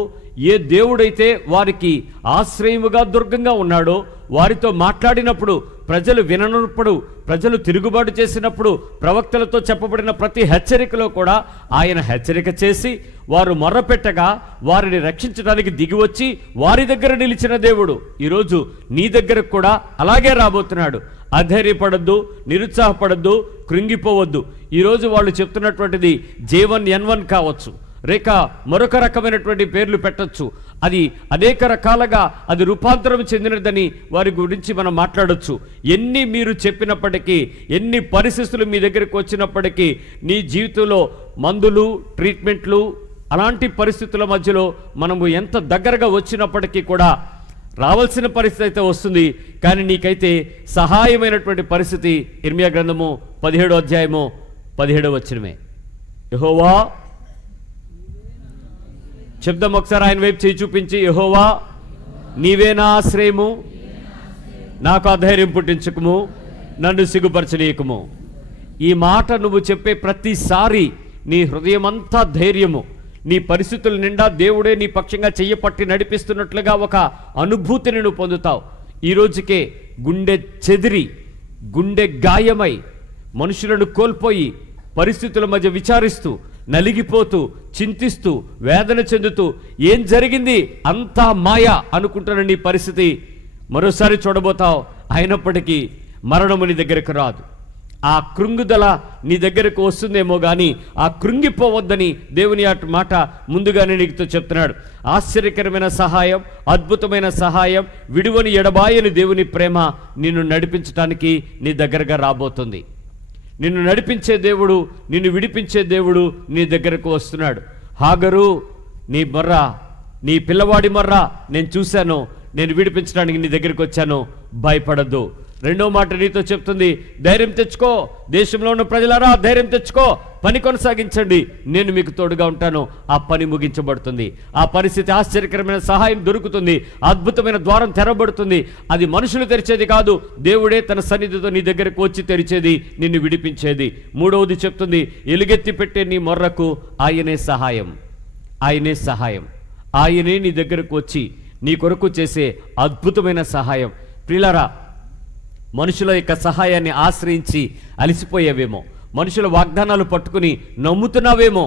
ఏ దేవుడైతే వారికి ఆశ్రయముగా దుర్గంగా ఉన్నాడో వారితో మాట్లాడినప్పుడు, ప్రజలు విననప్పుడు, ప్రజలు తిరుగుబాటు చేసినప్పుడు ప్రవక్తలతో చెప్పబడిన ప్రతి హెచ్చరికలో కూడా ఆయన హెచ్చరిక చేసి వారు మొర్రపెట్టగా వారిని రక్షించడానికి దిగివచ్చి వారి దగ్గర నిలిచిన దేవుడు ఈరోజు నీ దగ్గరకు కూడా అలాగే రాబోతున్నాడు. అధైర్యపడద్దు, నిరుత్సాహపడద్దు, కృంగిపోవద్దు. ఈరోజు వాళ్ళు చెప్తున్నటువంటిది J1 N1 కావచ్చు, రేక మరొక రకమైనటువంటి పేర్లు పెట్టచ్చు. అది అనేక రకాలుగా అది రూపాంతరం చెందినదని వారి గురించి మనం మాట్లాడొచ్చు. ఎన్ని మీరు చెప్పినప్పటికీ, ఎన్ని పరిస్థితులు మీ దగ్గరికి వచ్చినప్పటికీ, నీ జీవితంలో మందులు, ట్రీట్మెంట్లు, అలాంటి పరిస్థితుల మధ్యలో మనము ఎంత దగ్గరగా వచ్చినప్పటికీ కూడా రావాల్సిన పరిస్థితి అయితే వస్తుంది, కానీ నీకైతే సహాయమైనటువంటి పరిస్థితి ఇర్మియా గ్రంథము 17వ అధ్యాయము 17వ వచనమే. యెహోవా, శబ్దం ఒకసారి ఆయన వైపు చేయి చూపించి, యెహోవా నీవే నా ఆశ్రయము, నాకు అధైర్యం పుట్టించుకుము, నన్ను సిగ్గుపరచనీయకుము. ఈ మాట నువ్వు చెప్పే ప్రతిసారి నీ హృదయమంతా ధైర్యము, నీ పరిస్థితుల నిండా దేవుడే నీ పక్షంగా చెయ్యపట్టి నడిపిస్తున్నట్లుగా ఒక అనుభూతిని నువ్వు పొందుతావు. ఈ రోజుకే గుండె చెదిరి, గుండె గాయమై, మనుషులను కోల్పోయి, పరిస్థితుల మధ్య విచారిస్తూ, నలిగిపోతూ, చింతిస్తూ, వేదన చెందుతూ, ఏం జరిగింది అంతా మాయ అనుకుంటున్న నీ పరిస్థితి మరోసారి చూడబోతావు. అయినప్పటికీ మరణము నీ దగ్గరకు రాదు. ఆ కృంగుదల నీ దగ్గరకు వస్తుందేమో కానీ ఆ కృంగిపోవద్దని దేవుని మాట ముందుగానే నీకుతో చెప్తున్నాడు. ఆశ్చర్యకరమైన సహాయం, అద్భుతమైన సహాయం, విడువని ఎడబాయని దేవుని ప్రేమ నిన్ను నడిపించడానికి నీ దగ్గరగా రాబోతుంది. నిన్ను నడిపించే దేవుడు, నిన్ను విడిపించే దేవుడు నీ దగ్గరకు వస్తున్నాడు. హాగరు, నీ మొర్ర, నీ పిల్లవాడి మొర్ర నేను చూశాను, నేను విడిపించడానికి నీ దగ్గరికి వచ్చాను, భయపడద్దు. రెండో మాట నీతో చెప్తుంది, ధైర్యం తెచ్చుకో, దేశంలో ఉన్న ప్రజలారా ధైర్యం తెచ్చుకో, పని కొనసాగించండి, నేను మీకు తోడుగా ఉంటాను. ఆ పని ముగించబడుతుంది, ఆ పరిస్థితి ఆశ్చర్యకరమైన సహాయం దొరుకుతుంది, అద్భుతమైన ద్వారం తెరబడుతుంది. అది మనుషులు తెరిచేది కాదు, దేవుడే తన సన్నిధితో నీ దగ్గరకు వచ్చి తెరిచేది, నిన్ను విడిపించేది. మూడవది చెప్తుంది, ఎలుగెత్తి పెట్టే నీ మొర్రకు ఆయనే సహాయం, ఆయనే సహాయం, ఆయనే నీ దగ్గరకు వచ్చి నీ కొరకు చేసే అద్భుతమైన సహాయం. ప్రియులారా, మనుషుల యొక్క సహాయాన్ని ఆశ్రయించి అలసిపోయేవేమో, మనుషుల వాగ్దానాలు పట్టుకుని నమ్ముతున్నావేమో.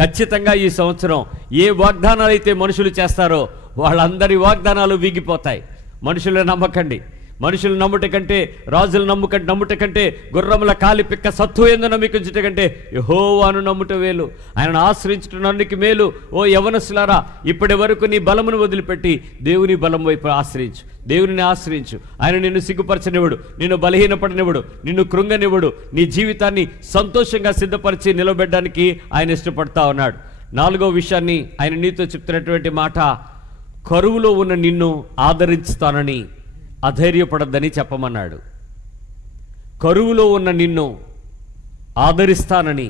ఖచ్చితంగా ఈ సంవత్సరం ఏ వాగ్దానాలు అయితే మనుషులు చేస్తారో వాళ్ళందరి వాగ్దానాలు వీగిపోతాయి. మనుషులను నమ్మకండి. మనుషులు నమ్ముట కంటే, రాజులు నమ్ముట కంటే, గుర్రముల కాలి పిక్క సత్తు ఎందు నమ్మికుంచుట కంటే యెహోవాను నమ్ముట వేలు, ఆయనను ఆశ్రయించుట నన్నుకి మేలు. ఓ యవనస్తులారా, ఇప్పటి వరకు నీ బలమును వదిలిపెట్టి దేవుని బలం వైపు ఆశ్రయించు, దేవుని ఆశ్రయించు. ఆయన నిన్ను సిగ్గుపరచనివ్వడు, నిన్ను బలహీనపడనివ్వడు, నిన్ను కృంగనివ్వడు. నీ జీవితాన్ని సంతోషంగా సిద్ధపరిచి నిలబెట్టడానికి ఆయన ఇష్టపడతా ఉన్నాడు. నాలుగో విషయాన్ని ఆయన నీతో చెప్తున్నటువంటి మాట, కరువులో ఉన్న నిన్ను ఆదరించుతానని అధైర్యపడద్దని చెప్పమన్నాడు. కరువులో ఉన్న నిన్ను ఆదరిస్తానని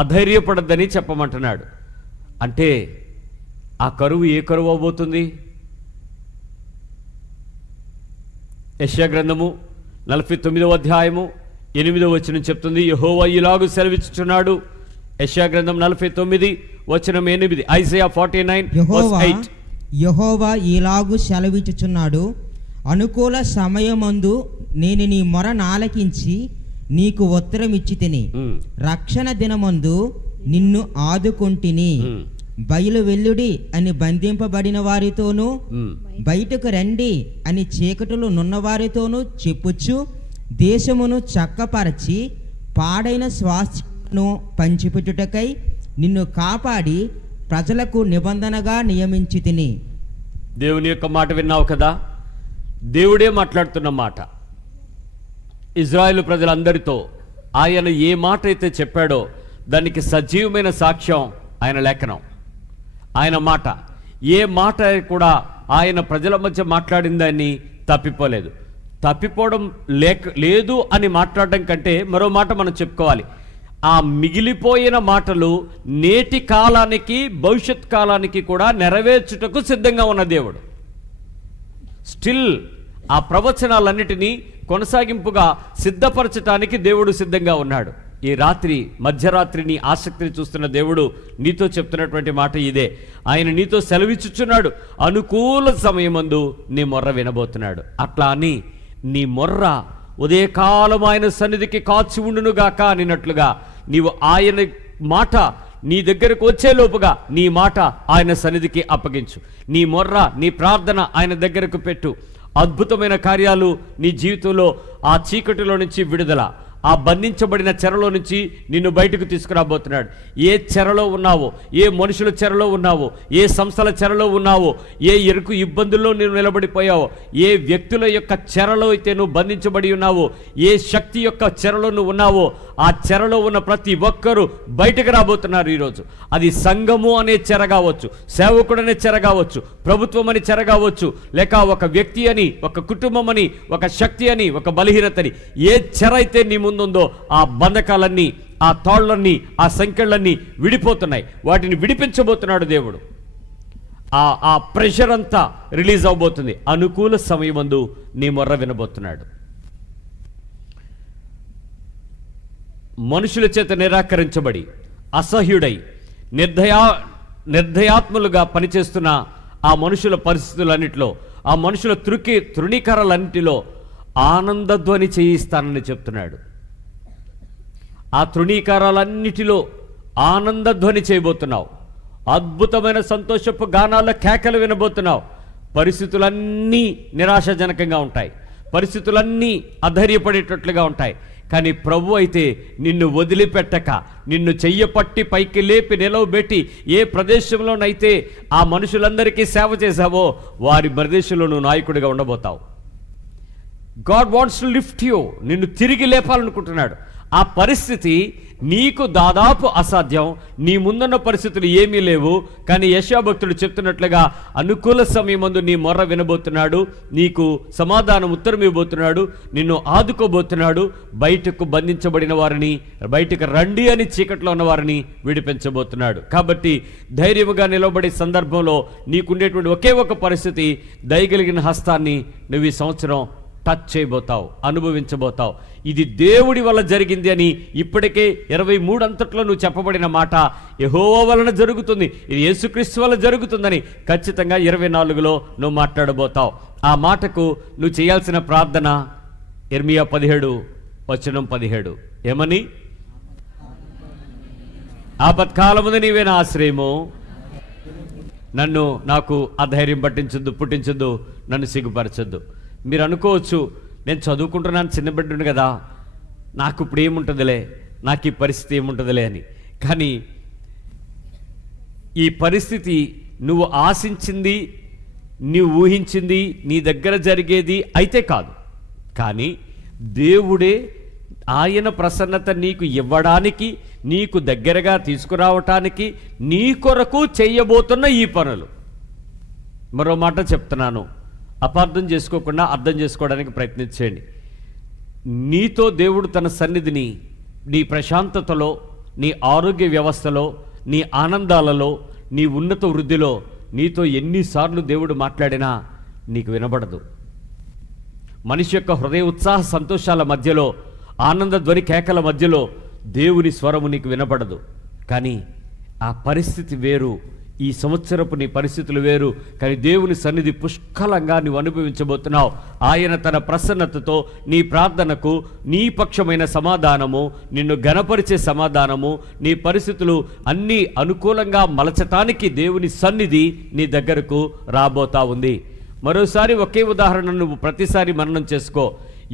అధైర్యపడద్దని చెప్పమంటున్నాడు. అంటే ఆ కరువు ఏ కరువు అవబోతుంది? యెషయా గ్రంథము 49వ అధ్యాయము 8వ వచనం చెప్తుంది, యెహోవా ఇలాగు సెలవిచ్చుచున్నాడు. యెషయా గ్రంథం 49 వచనం 8. ఐజయా 49:8. యెహోవా ఇలాగు సెలవిచ్చుచున్నాడు, అనుకూల సమయమందు నేను నీ మొర నాలకించి నీకు ఉత్తరం ఇచ్చితిని. రక్షణ దినమందు నిన్ను ఆదుకొంటిని. బయలు వెల్లుడి అని బంధింపబడిన వారితోనూ బయటకు రండి అని చీకటిలో నున్నవారితోనూ చెప్పుచ్చు దేశమును చక్కపరచి పాడైన స్వాస్థ్యమును పంచిపెట్టుటకై నిన్ను కాపాడి ప్రజలకు నిబంధనగా నియమించి తిని. దేవుని యొక్క మాట విన్నావు కదా, దేవుడే మాట్లాడుతున్న మాట. ఇజ్రాయేలు ప్రజలందరితో ఆయన ఏ మాట అయితే చెప్పాడో దానికి సజీవమైన సాక్ష్యం ఆయన లేఖనం, ఆయన మాట. ఏ మాట కూడా ఆయన ప్రజల మధ్య మాట్లాడిందని తప్పిపోలేదు. తప్పిపోవడం లేదు అని మాట్లాడడం కంటే మరో మాట మనం చెప్పుకోవాలి. ఆ మిగిలిపోయిన మాటలు నేటి కాలానికి భవిష్యత్ కాలానికి కూడా నెరవేర్చుటకు సిద్ధంగా ఉన్న దేవుడు. స్టిల్ ఆ ప్రవచనాలన్నిటినీ కొనసాగింపుగా సిద్ధపరచటానికి దేవుడు సిద్ధంగా ఉన్నాడు. ఈ రాత్రి మధ్యరాత్రిని ఆసక్తిని చూస్తున్న దేవుడు నీతో చెప్తున్నటువంటి మాట ఇదే. ఆయన నీతో సెలవిచ్చుచున్నాడు, అనుకూల సమయమందు నీ మొర్ర వినబోతున్నాడు. అట్లా అని నీ మొర్ర ఉదయకాలం ఆయన సన్నిధికి కాచి ఉండునుగాక అనినట్లుగా నీవు ఆయన మాట నీ దగ్గరకు వచ్చేలోపుగా నీ మాట ఆయన సన్నిధికి అప్పగించు. నీ మొర్ర, నీ ప్రార్థన ఆయన దగ్గరకు పెట్టు. అద్భుతమైన కార్యాలు నీ జీవితంలో, ఆ చీకటిలో నుంచి విడుదల, ఆ బంధించబడిన చెరలో నుంచి నిన్ను బయటకు తీసుకురాబోతున్నాడు. ఏ చెరలో ఉన్నావో, ఏ మనుషుల చెరలో ఉన్నావో, ఏ సంస్థల చెరలో ఉన్నావో, ఏ ఇరుకు ఇబ్బందుల్లో నువ్వు నిలబడిపోయావో, ఏ వ్యక్తుల యొక్క చెరలో అయితే నువ్వు బంధించబడి ఉన్నావో, ఏ శక్తి యొక్క చెరలో నువ్వు ఉన్నావో, ఆ చెరలో ఉన్న ప్రతి ఒక్కరూ బయటకు రాబోతున్నారు ఈరోజు. అది సంఘము అనే చెర కావచ్చు, సేవకుడు అనే చెర కావచ్చు, ప్రభుత్వం అని చెర కావచ్చు, లేక ఒక వ్యక్తి అని, ఒక కుటుంబం అని, ఒక శక్తి అని, ఒక బలహీనతని, ఏ చెర అయితే నీ ముందుందో ఆ బంధకాలన్నీ, ఆ తాళ్లన్నీ, ఆ సంఖ్యలన్నీ విడిపోతున్నాయి. వాటిని విడిపించబోతున్నాడు దేవుడు. ఆ ప్రెషర్ అంతా రిలీజ్ అవబోతుంది. అనుకూల సమయమందు నీ మొర్ర వినబోతున్నాడు. మనుషుల చేత నిరాకరించబడి అసహ్యుడై నిర్దయాత్ములుగా పనిచేస్తున్న ఆ మనుషుల పరిస్థితులన్నిటిలో, ఆ మనుషుల తృణీకారాలన్నిటిలో ఆనందధ్వని చేయిస్తానని చెప్తున్నాడు. ఆ తృణీకారాలన్నిటిలో ఆనందధ్వని చేయబోతున్నావు. అద్భుతమైన సంతోషపు గానాల కేకలు వినబోతున్నావు. పరిస్థితులన్నీ నిరాశాజనకంగా ఉంటాయి, పరిస్థితులన్నీ అధైర్యపడేటట్లుగా ఉంటాయి. కానీ ప్రభు అయితే నిన్ను వదిలిపెట్టక, నిన్ను చెయ్యపట్టి పైకి లేపి నిలవబెట్టి ఏ ప్రదేశంలోనైతే ఆ మనుషులందరికీ సేవ చేశావో వారి ప్రదేశంలో నువ్వు నాయకుడిగా ఉండబోతావు. God wants to lift you. నిన్ను తిరిగి లేపాలనుకుంటున్నాడు. ఆ పరిస్థితి నీకు దాదాపు అసాధ్యం. నీ ముందున్న పరిస్థితులు ఏమీ లేవు. కానీ యెషయా భక్తుడు చెప్తున్నట్లుగా అనుకూల సమయమందు నీ మొర్ర వినబోతున్నాడు, నీకు సమాధానం ఉత్తరం ఇవ్వబోతున్నాడు, నిన్ను ఆదుకోబోతున్నాడు. బయటకు బంధించబడిన వారిని బయటకు రండి అని చీకట్లో ఉన్న వారిని విడిపించబోతున్నాడు. కాబట్టి ధైర్యముగా నిలబడే సందర్భంలో నీకుండేటువంటి ఒకే ఒక పరిస్థితి, దయగలిగిన హస్తాన్ని నువ్వు ఈ సంవత్సరం టచ్ చేయబోతావు, అనుభవించబోతావు. ఇది దేవుడి వల్ల జరిగింది అని ఇప్పటికే 23 అంతట్లో నువ్వు చెప్పబడిన మాట యెహోవా వలన జరుగుతుంది, ఇది యేసుక్రీస్తు వల్ల జరుగుతుందని ఖచ్చితంగా 24లో నువ్వు మాట్లాడబోతావు. ఆ మాటకు నువ్వు చేయాల్సిన ప్రార్థన ఇర్మియా 17:17 ఏమని? ఆపత్కాలమున నీవే నా ఆశ్రయము, నాకు అధైర్యం పుట్టించొద్దు, నన్ను సిగ్గుపరచొద్దు. మీరు అనుకోవచ్చు, నేను చదువుకుంటున్నాను, చిన్న బిడ్డను కదా, నాకు ఇప్పుడు ఏముంటుందిలే, నాకు ఈ పరిస్థితి ఏముంటుందిలే అని. కానీ ఈ పరిస్థితి నువ్వు ఆశించింది, నువ్వు ఊహించింది, నీ దగ్గర జరిగేది అయితే కాదు. కానీ దేవుడే ఆయన ప్రసన్నత నీకు ఇవ్వడానికి, నీకు దగ్గరగా తీసుకురావటానికి, నీ కొరకు చేయబోతున్న ఈ పనులు. మరో మాట చెప్తున్నాను, అపార్థం చేసుకోకుండా అర్థం చేసుకోవడానికి ప్రయత్నించండి. నీతో దేవుడు తన సన్నిధిని నీ ప్రశాంతతలో, నీ ఆరోగ్య వ్యవస్థలో, నీ ఆనందాలలో, నీ ఉన్నత వృద్ధిలో నీతో ఎన్నిసార్లు దేవుడు మాట్లాడినా నీకు వినబడదు. మనిషి యొక్క హృదయ ఉత్సాహ సంతోషాల మధ్యలో, ఆనంద ధ్వని కేకల మధ్యలో దేవుని స్వరము నీకు వినపడదు. కానీ ఆ పరిస్థితి వేరు, ఈ సంవత్సరపు నీ పరిస్థితులు వేరు. కానీ దేవుని సన్నిధి పుష్కలంగా నువ్వు అనుభవించబోతున్నావు. ఆయన తన ప్రసన్నతతో నీ ప్రార్థనకు నీ పక్షమైన సమాధానము, నిన్ను ఘనపరిచే సమాధానము, నీ పరిస్థితులు అన్నీ అనుకూలంగా మలచటానికి దేవుని సన్నిధి నీ దగ్గరకు రాబోతా ఉంది. మరోసారి ఒకే ఉదాహరణ నువ్వు ప్రతిసారి మననం చేసుకో.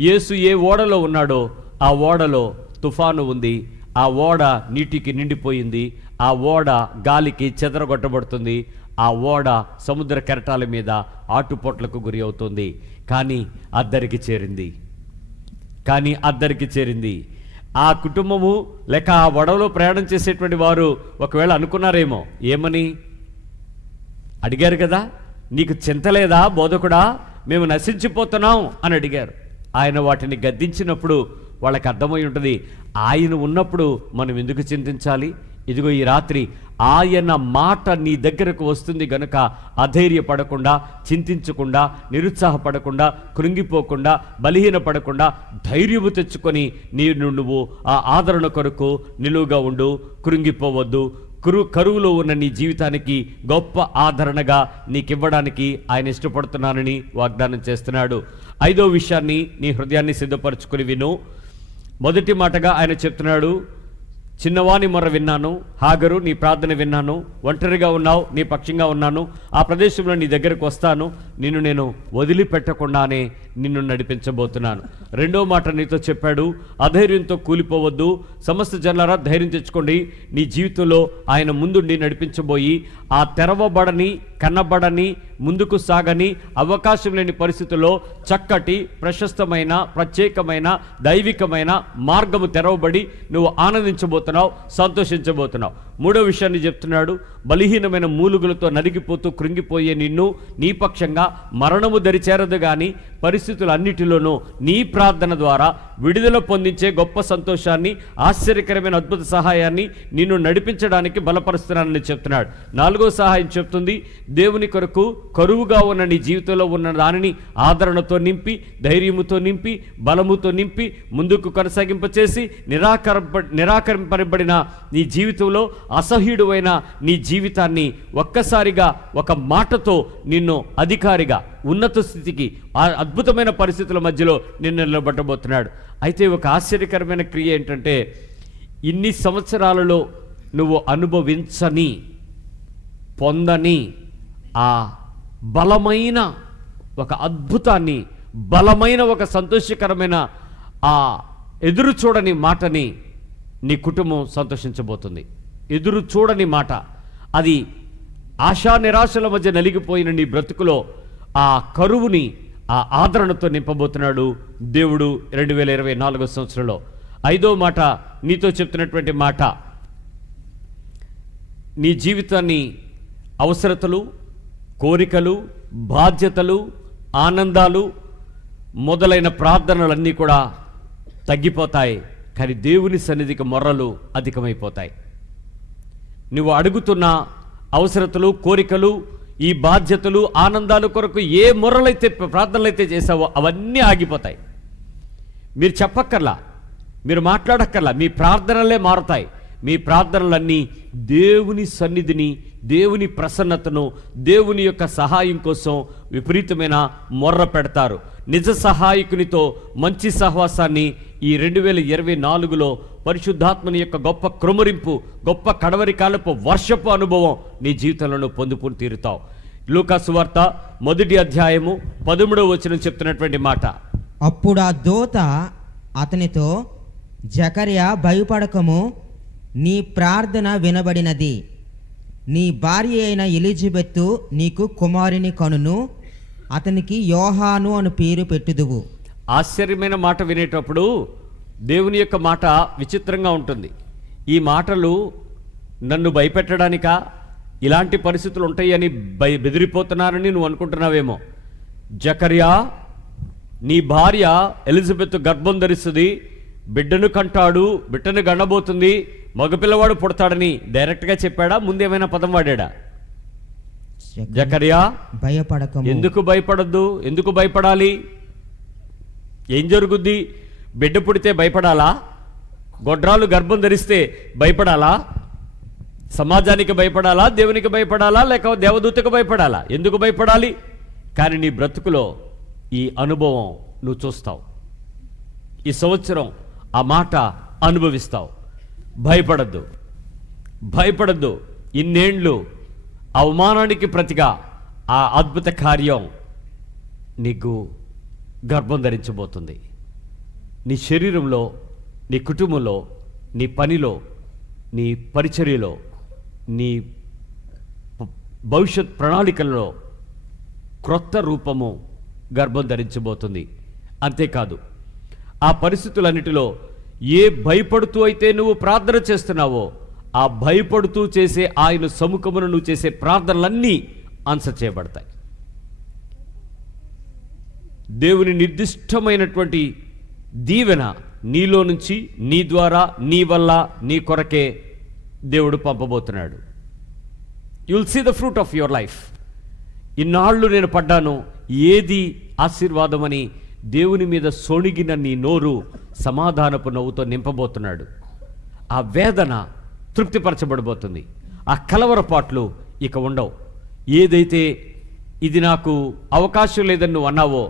యేసు ఏ ఓడలో ఉన్నాడో ఆ ఓడలో తుఫాను ఉంది, ఆ ఓడ నీటికి నిండిపోయింది, ఆ ఓడ గాలికి చెదరగొట్టబడుతుంది, ఆ ఓడ సముద్ర కెరటాల మీద ఆటుపోట్లకు గురి అవుతుంది. కానీ అద్దరికి చేరింది. ఆ కుటుంబము లేక ఆ ఓడలో ప్రయాణం చేసేటువంటి వారు ఒకవేళ అనుకున్నారేమో, ఏమని అడిగారు కదా, నీకు చింతలేదా బోధకుడా, మేము నశించిపోతున్నాం అని అడిగారు. ఆయన వాటిని గద్దించినప్పుడు వాళ్ళకి అర్థమై ఉంటుంది, ఆయన ఉన్నప్పుడు మనం ఎందుకు చింతించాలి. ఇదిగో ఈ రాత్రి ఆయన మాట నీ దగ్గరకు వస్తుంది గనుక అధైర్యపడకుండా, చింతించకుండా, నిరుత్సాహపడకుండా, కృంగిపోకుండా, బలహీనపడకుండా ధైర్యము తెచ్చుకొని నువ్వు ఆ ఆదరణ కొరకు నిలువుగా ఉండు. కృంగిపోవద్దు. కరువులో ఉన్న నీ జీవితానికి గొప్ప ఆదరణగా నీకివ్వడానికి ఆయన ఇష్టపడుతున్నానని వాగ్దానం చేస్తున్నాడు. 5వ విషయాన్ని నీ హృదయాన్ని సిద్ధపరచుకుని విను. మొదటి మాటగా ఆయన చెప్తున్నాడు, చిన్నవాని మొర్ర విన్నాను, హాగరు నీ ప్రార్థన విన్నాను, ఒంటరిగా ఉన్నావు, నీ పక్షంగా ఉన్నాను, ఆ ప్రదేశంలో నీ దగ్గరకు వస్తాను, నిన్ను నేను వదిలిపెట్టకుండానే నిన్ను నడిపించబోతున్నాను. 2వ మాట నీతో చెప్పాడు, అధైర్యంతో కూలిపోవద్దు, సమస్త జనులారా ధైర్యం తెచ్చుకోండి. నీ జీవితంలో ఆయన ముందుండి నడిపించబోయి ఆ తెరవబడని, కన్నబడని, ముందుకు సాగని, అవకాశం లేని పరిస్థితుల్లో చక్కటి, ప్రశస్తమైన, ప్రత్యేకమైన, దైవికమైన మార్గము తెరవబడి నువ్వు ఆనందించబోతున్నావు, సంతోషించబోతున్నావు. 3వ విషయాన్ని చెప్తున్నాడు, బలహీనమైన మూలుగులతో నలిగిపోతూ కృంగిపోయే నిన్ను నీ పక్షంగా మరణము దరిచేరదు కానీ పరిస్థితులన్నిటిలోనూ నీ ప్రార్థన ద్వారా విడుదల పొందించే గొప్ప సంతోషాన్ని, ఆశ్చర్యకరమైన అద్భుత సహాయాన్ని నిన్ను నడిపించడానికి బలపరుస్తున్నానని చెప్తున్నాడు. 4వ సహాయం చెప్తుంది, దేవుని కొరకు కరువుగా ఉన్న నీ జీవితంలో ఉన్న దానిని ఆదరణతో నింపి, ధైర్యముతో నింపి, బలముతో నింపి, ముందుకు కొనసాగింపచేసి, నిరాకరింపబడిన నీ జీవితంలో అసహ్యుడువైన నీ జీవితాన్ని ఒక్కసారిగా ఒక మాటతో నిన్ను అధికారిగా ఉన్నత స్థితికి, ఆ అద్భుతమైన పరిస్థితుల మధ్యలో నిన్ను నిలబెట్టబోతున్నాడు. అయితే ఒక ఆశ్చర్యకరమైన క్రియ ఏంటంటే, ఇన్ని సంవత్సరాలలో నువ్వు అనుభవించని, పొందని ఆ బలమైన ఒక అద్భుతాన్ని, బలమైన ఒక సంతోషకరమైన ఆ ఎదురు చూడని మాటని నీ కుటుంబం సంతోషించబోతుంది. ఎదురు చూడని మాట, అది ఆశా నిరాశల మధ్య నలిగిపోయిన నీ బ్రతుకులో ఆ కరువుని, ఆ ఆదరణతో నింపబోతున్నాడు దేవుడు 2024 సంవత్సరంలో. 5వ మాట నీతో చెప్తున్నటువంటి మాట, నీ జీవితాన్ని అవసరతలు, కోరికలు, బాధ్యతలు, ఆనందాలు మొదలైన ప్రార్థనలన్నీ కూడా తగ్గిపోతాయి. కానీ దేవుని సన్నిధికి మొర్రలు అధికమైపోతాయి. నువ్వు అడుగుతున్న అవసరతలు, కోరికలు, ఈ బాధ్యతలు, ఆనందాల కొరకు ఏ మొర్రలైతే, ప్రార్థనలైతే చేసావో అవన్నీ ఆగిపోతాయి. మీరు చెప్పక్కర్లా, మీరు మాట్లాడక్కర్లా, మీ ప్రార్థనలే మారుతాయి. మీ ప్రార్థనలన్నీ దేవుని సన్నిధిని, దేవుని ప్రసన్నతను, దేవుని యొక్క సహాయం కోసం విపరీతమైన మొర్ర పెడతారు. నిజ సహాయకునితో మంచి సహవాసాన్ని ఈ 2024లో పరిశుద్ధాత్మని యొక్క గొప్ప కృమరింపు, గొప్ప కడవరి కాలపు వర్షపు అనుభవం నీ జీవితంలో పొందుకుని తీరుతావు. లూకా సువార్త 1వ అధ్యాయము 13వ వచనం చెప్తున్నటువంటి మాట, అప్పుడు ఆ దూత అతనితో, జకర్యా భయపడకము, నీ ప్రార్థన వినబడినది, నీ భార్య అయిన ఎలిజబెత్తు నీకు కుమారుని కనును, అతనికి యోహాను అని పేరు పెట్టుదువు. ఆశ్చర్యమైన మాట వినేటప్పుడు దేవుని యొక్క మాట విచిత్రంగా ఉంటుంది. ఈ మాటలు నన్ను భయపెట్టడానికా, ఇలాంటి పరిస్థితులు ఉంటాయని బెదిరిపోతున్నారని నువ్వు అనుకుంటున్నావేమో. జకర్యా, నీ భార్య ఎలిజబెత్ గర్భం ధరిస్తుంది, బిడ్డను కంటాడు, బిడ్డను గండబోతుంది, మగపిల్లవాడు పుడతాడని డైరెక్ట్గా చెప్పాడా, ముందేమైనా పదం వాడాడా? జకర్యా భయపడకము. ఎందుకు భయపడద్దు, ఎందుకు భయపడాలి? ఏం జరుగుద్ది? బిడ్డ పుడితే భయపడాలా? గొడ్రాలు గర్భం ధరిస్తే భయపడాలా? సమాజానికి భయపడాలా? దేవునికి భయపడాలా? లేక దేవదూతకు భయపడాలా? ఎందుకు భయపడాలి? కానీ నీ బ్రతుకులో ఈ అనుభవం నువ్వు చూస్తావు. ఈ సంవత్సరం ఆ మాట అనుభవిస్తావు. భయపడద్దు, భయపడద్దు. ఇన్నేండ్లు అవమానానికి ప్రతిగా ఆ అద్భుత కార్యం నీకు గర్భం ధరించబోతుంది. నీ శరీరంలో, నీ కుటుంబంలో, నీ పనిలో, నీ పరిచర్యలో, నీ భవిష్యత్ ప్రణాళికలలో క్రొత్త రూపము గర్భం ధరించబోతుంది. అంతేకాదు, ఆ పరిస్థితులన్నిటిలో ఏ భయపడుతూ అయితే నువ్వు ప్రార్థన చేస్తున్నావో ఆ భయపడుతూ చేసే ఆయన సముఖమును నువ్వు చేసే ప్రార్థనలన్నీ ఆన్సర్ చేయబడతాయి. దేవుని నిర్దిష్టమైనటువంటి దీవెన నీలో నుంచి, నీ ద్వారా, నీ వల్ల, నీ కొరకే దేవుడు పంపబోతున్నాడు. You will see the fruit of your life. ఇన్నాళ్ళు నేను పడ్డాను, ఏది ఆశీర్వాదమని దేవుని మీద సొణిగిన నీ నోరు సమాధానపు నవ్వుతో నింపబోతున్నాడు. ఆ వేదన తృప్తిపరచబడబోతుంది. ఆ కలవరపాట్లు ఇక ఉండవు. ఏదైతే ఇది నాకు అవకాశం లేదని నువ్వు అన్నావో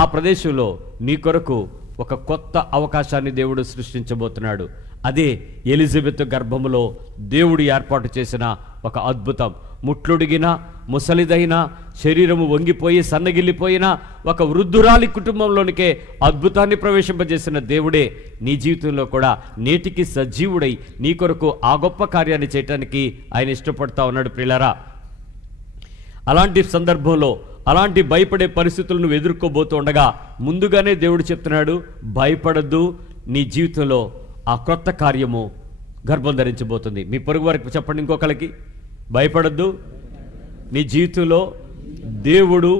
ఆ ప్రదేశంలో నీ కొరకు ఒక కొత్త అవకాశాన్ని దేవుడు సృష్టించబోతున్నాడు. అదే ఎలిజబెత్ గర్భములో దేవుడు ఏర్పాటు చేసిన ఒక అద్భుతం. ముట్లుడిగిన, ముసలిదైన, శరీరము వంగిపోయి సన్నగిల్లిపోయిన ఒక వృద్ధురాలి కుటుంబంలోనికే అద్భుతాన్ని ప్రవేశింపజేసిన దేవుడే నీ జీవితంలో కూడా నేటికి సజీవుడై నీ కొరకు ఆ గొప్ప కార్యాన్ని చేయటానికి ఆయన ఇష్టపడతా ఉన్నాడు. ప్రియులారా, అలాంటి సందర్భంలో అలాంటి భయపడే పరిస్థితులను నువ్వు ఎదుర్కోబోతూ ఉండగా ముందుగానే దేవుడు చెప్తున్నాడు, భయపడద్దు, నీ జీవితంలో ఆ క్రొత్త కార్యము గర్భం ధరించబోతుంది. మీ పొరుగు వారికి చెప్పండి, ఇంకొకరికి, భయపడద్దు, నీ జీవితంలో దేవుడు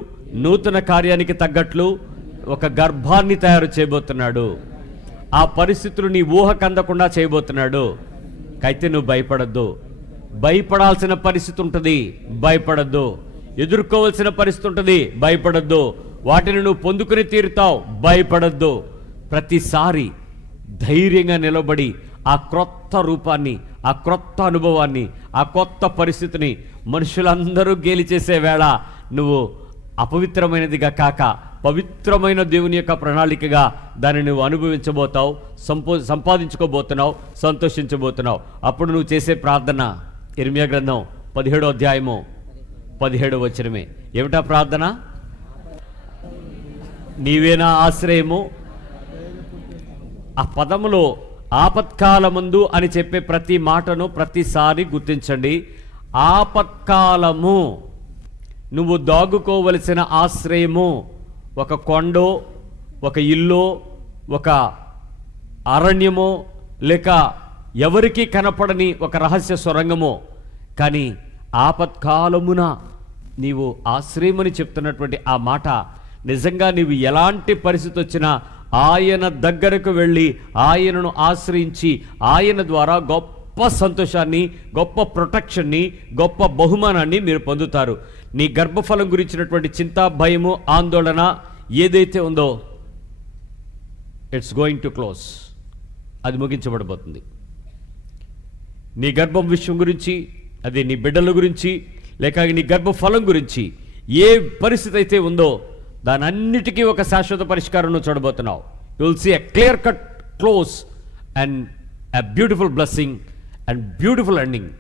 నూతన కార్యానికి తగ్గట్లు ఒక గర్భాన్ని తయారు చేయబోతున్నాడు. ఆ పరిస్థితులు నీ ఊహకు అందకుండా చేయబోతున్నాడు. అయితే నువ్వు భయపడద్దు. భయపడాల్సిన పరిస్థితి ఉంటుంది, భయపడద్దు. ఎదుర్కోవాల్సిన పరిస్థితి ఉంటుంది, భయపడద్దు. వాటిని నువ్వు పొందుకుని తీరుతావు, భయపడద్దు. ప్రతిసారి ధైర్యంగా నిలబడి ఆ క్రొత్త రూపాన్ని, ఆ క్రొత్త అనుభవాన్ని, ఆ కొత్త పరిస్థితిని మనుషులందరూ గేలి చేసే వేళ నువ్వు అపవిత్రమైనదిగా కాక పవిత్రమైన దేవుని యొక్క ప్రణాళికగా దాన్ని నువ్వు అనుభవించబోతావు, సంపాదించుకోబోతున్నావు, సంతోషించబోతున్నావు. అప్పుడు నువ్వు చేసే ప్రార్థన ఇర్మియా గ్రంథం 17వ అధ్యాయము 17వ వచనమే. ఏమిటా ప్రార్థన? నీవేనా ఆశ్రయము. ఆ పదములో ఆపత్కాలమందు అని చెప్పే ప్రతి మాటను ప్రతిసారి గుర్తించండి. ఆపత్కాలము, నువ్వు దాగుకోవలసిన ఆశ్రయము ఒక కొండో, ఒక ఇల్లో, ఒక అరణ్యమో, లేక ఎవరికీ కనపడని ఒక రహస్య సొరంగమో. కానీ ఆపత్కాలమున నీవు ఆశ్రయమని చెప్తున్నటువంటి ఆ మాట నిజంగా నీవు ఎలాంటి పరిస్థితి వచ్చినా ఆయన దగ్గరకు వెళ్ళి ఆయనను ఆశ్రయించి ఆయన ద్వారా గొప్ప సంతోషాన్ని, గొప్ప ప్రొటెక్షన్ని, గొప్ప బహుమానాన్ని మీరు పొందుతారు. నీ గర్భఫలం గురించినటువంటి చింత, భయము, ఆందోళన ఏదైతే ఉందో ఇట్స్ గోయింగ్ టు క్లోజ్. అది ముగించబడబోతుంది. నీ గర్భం విషయం గురించి, అది నీ బిడ్డల గురించి, లేక నీ గర్భఫలం గురించి ఏ పరిస్థితి అయితే ఉందో దాని అన్నిటికీ ఒక శాశ్వత పరిష్కారం నువ్వు చూడబోతున్నావు. You will see a clear cut close and a beautiful blessing and beautiful ending.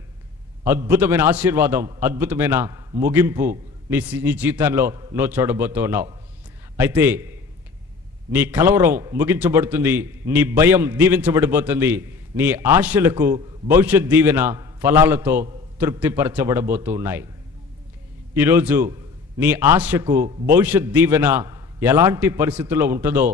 అద్భుతమైన ఆశీర్వాదం, అద్భుతమైన ముగింపు నీ జీవితంలో నువ్వు చూడబోతున్నావు. అయితే నీ కలవరం ముగించబడుతుంది, నీ భయం దీవించబడిపోతుంది, నీ ఆశలకు భవిష్యత్ దీవెన ఫలాలతో తృప్తిపరచబడబోతూ ఉన్నాయి. ఈరోజు నీ ఆశకు భవిష్యత్ దీవెన ఎలాంటి పరిస్థితుల్లో ఉంటుందో,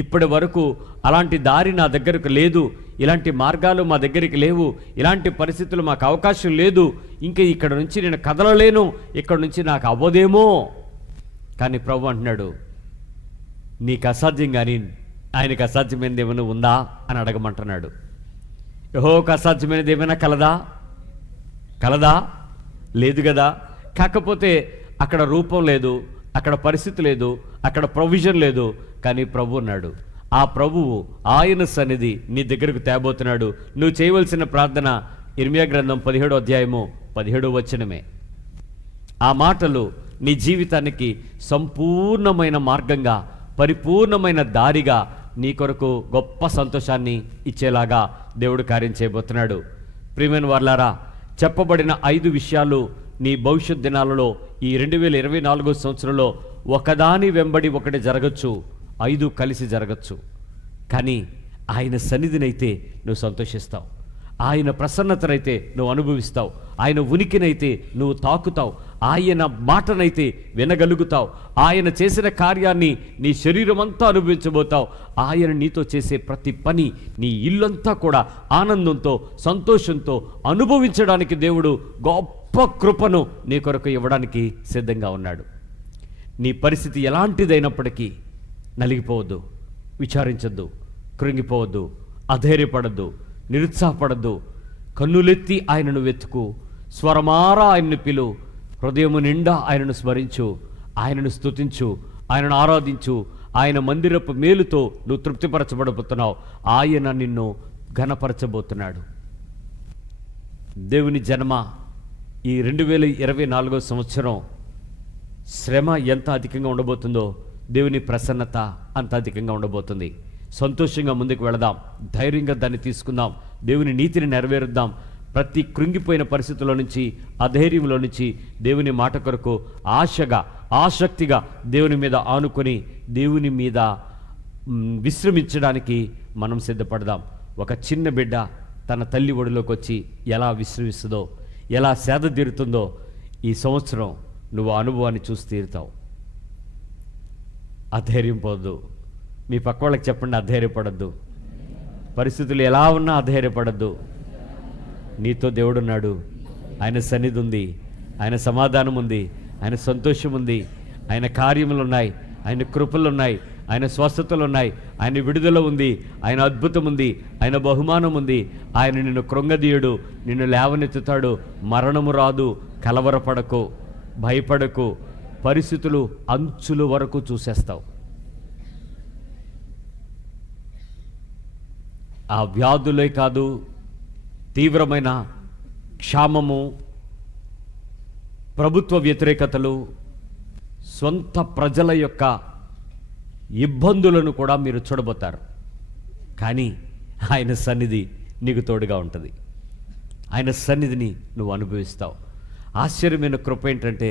ఇప్పటి వరకు అలాంటి దారి నా దగ్గరకు లేదు, ఇలాంటి మార్గాలు మా దగ్గరికి లేవు, ఇలాంటి పరిస్థితులు మాకు అవకాశం లేదు, ఇంకా ఇక్కడ నుంచి నేను కదలలేను, ఇక్కడ నుంచి నాకు అవ్వదేమో. కానీ ప్రభు అంటున్నాడు, నీకు అసాధ్యం కానీ ఆయనకు అసాధ్యమైనది ఏమైనా ఉందా అని అడగమంటున్నాడు. యెహోవాకు అసాధ్యమైనది ఏమైనా కలదా? లేదు కదా. కాకపోతే అక్కడ రూపం లేదు, అక్కడ పరిస్థితి లేదు, అక్కడ ప్రొవిజన్ లేదు, కానీ ప్రభు ఉన్నాడు. ఆ ప్రభువు ఆయన సన్నిధి నీ దగ్గరకు తేబోతున్నాడు. నువ్వు చేయవలసిన ప్రార్థన ఇర్మియా గ్రంథం 17వ అధ్యాయము 17వ వచనమే. ఆ మాటలు నీ జీవితానికి సంపూర్ణమైన మార్గంగా, పరిపూర్ణమైన దారిగా, నీ కొరకు గొప్ప సంతోషాన్ని ఇచ్చేలాగా దేవుడు కార్యం చేయబోతున్నాడు. ప్రియమైన వారలారా, చెప్పబడిన 5 విషయాలు నీ భవిష్యత్ దినాలలో ఈ 2024 సంవత్సరంలో ఒకదాని వెంబడి ఒకటి జరగచ్చు, 5 కలిసి జరగచ్చు. కానీ ఆయన సన్నిధినైతే నువ్వు సంతోషిస్తావు, ఆయన ప్రసన్నతనైతే నువ్వు అనుభవిస్తావు, ఆయన ఉనికినైతే నువ్వు తాకుతావు, ఆయన మాటనైతే వినగలుగుతావు, ఆయన చేసిన కార్యాన్ని నీ శరీరం అంతా అనుభవించబోతావు. ఆయన నీతో చేసే ప్రతి పని నీ ఇల్లంతా కూడా ఆనందంతో, సంతోషంతో అనుభవించడానికి దేవుడు గొప్ప కృపను నీ కొరకు ఇవ్వడానికి సిద్ధంగా ఉన్నాడు. నీ పరిస్థితి ఎలాంటిదైనప్పటికీ నలిగిపోవద్దు, విచారించద్దు, కృంగిపోవద్దు, అధైర్యపడద్దు, నిరుత్సాహపడద్దు. కన్నులెత్తి ఆయనను వెతుకు, స్వరమారా ఆయనను పిలు, హృదయము నిండా ఆయనను స్మరించు, ఆయనను స్తుతించు, ఆయనను ఆరాధించు. ఆయన మందిరపు మేలుతో నువ్వు తృప్తిపరచబడబోతున్నావు. ఆయన నిన్ను ఘనపరచబోతున్నాడు. దేవుని జన్మ ఈ 2024 సంవత్సరం శ్రమ ఎంత అధికంగా ఉండబోతుందో దేవుని ప్రసన్నత అంత అధికంగా ఉండబోతుంది. సంతోషంగా ముందుకు వెళదాం, ధైర్యంగా దాన్ని తీసుకుందాం, దేవుని నీతిని నెరవేరుద్దాం. ప్రతి కృంగిపోయిన పరిస్థితుల్లో నుంచి, అధైర్యంలో నుంచి దేవుని మాట కొరకు ఆశగా, ఆసక్తిగా దేవుని మీద ఆనుకొని దేవుని మీద విశ్రమించడానికి మనం సిద్ధపడదాం. ఒక చిన్న బిడ్డ తన తల్లి ఒడిలోకి వచ్చి ఎలా విశ్రమిస్తుందో, ఎలా సేద తీరుతుందో ఈ సంవత్సరం నువ్వు అనుభవాన్ని చూసి తీరుతావు. అధైర్యం పోద్దు. మీ పక్క వాళ్ళకి చెప్పండి, అధైర్యపడద్దు. పరిస్థితులు ఎలా ఉన్నా అధైర్యపడద్దు. నీతో దేవుడున్నాడు, ఆయన సన్నిధి ఉంది, ఆయన సమాధానం ఉంది, ఆయన సంతోషం ఉంది, ఆయన కార్యములు ఉన్నాయి, ఆయన కృపలు ఉన్నాయి, ఆయన స్వస్థతలు ఉన్నాయి, ఆయన విడుదల ఉంది, ఆయన అద్భుతం ఉంది, ఆయన బహుమానం ఉంది. ఆయన నిన్ను కృంగదీయుడు, నిన్ను లేవనెత్తుతాడు. మరణము రాదు. కలవరపడకు, భయపడకు. పరిస్థితులు అంచుల వరకు చూసేస్తావు. ఆ వ్యాధులే కాదు, తీవ్రమైన క్షామము, ప్రభుత్వ వ్యతిరేకతలు, సొంత ప్రజల యొక్క ఇబ్బందులను కూడా మీరు చూడబోతారు. కానీ ఆయన సన్నిధి నీకు తోడుగా ఉంటుంది. ఆయన సన్నిధిని నువ్వు అనుభవిస్తావు. ఆశ్చర్యమైన కృప ఏంటంటే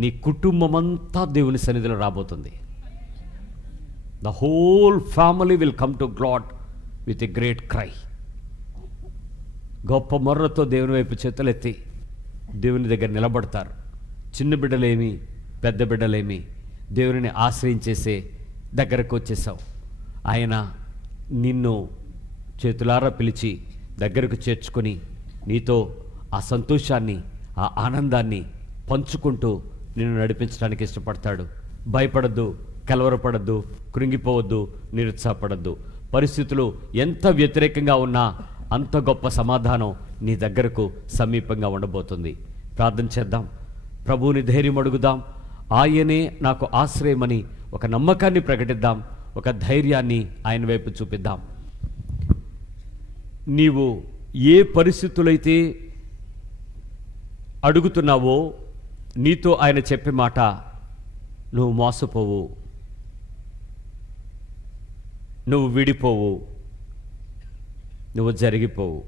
నీ కుటుంబం అంతా దేవుని సన్నిధిలో రాబోతుంది. The whole family will come to God with a great cry. గొప్ప మొర్రతో దేవుని వైపు చేతులెత్తి దేవుని దగ్గర నిలబడతారు. చిన్న బిడ్డలేమి, పెద్ద బిడ్డలేమి దేవుని ఆశ్రయించేసే దగ్గరకు వచ్చేసావు. ఆయన నిన్ను చేతులారా పిలిచి దగ్గరకు చేర్చుకొని నీతో ఆ సంతోషాన్ని, ఆ ఆనందాన్ని పంచుకుంటూ నిన్ను నడిపించడానికి ఇష్టపడతాడు. భయపడద్దు, కలవరపడద్దు, కృంగిపోవద్దు, నిరుత్సాహపడద్దు. పరిస్థితులు ఎంత వ్యతిరేకంగా ఉన్నా అంత గొప్ప సమాధానం నీ దగ్గరకు సమీపంగా ఉండబోతుంది. ప్రార్థన చేద్దాం, ప్రభువుని ధైర్యం అడుగుదాం. ఆయనే నాకు ఆశ్రయమని ఒక నమ్మకాన్ని ప్రకటిద్దాం, ఒక ధైర్యాన్ని ఆయన వైపు చూపిద్దాం. నీవు ఏ పరిస్థితులైతే అడుగుతున్నావో నీతో ఆయన చెప్పే మాట, నువ్వు మోసపోవు, నువ్వు విడిపోవు, నువ్వు జరిగిపోవు.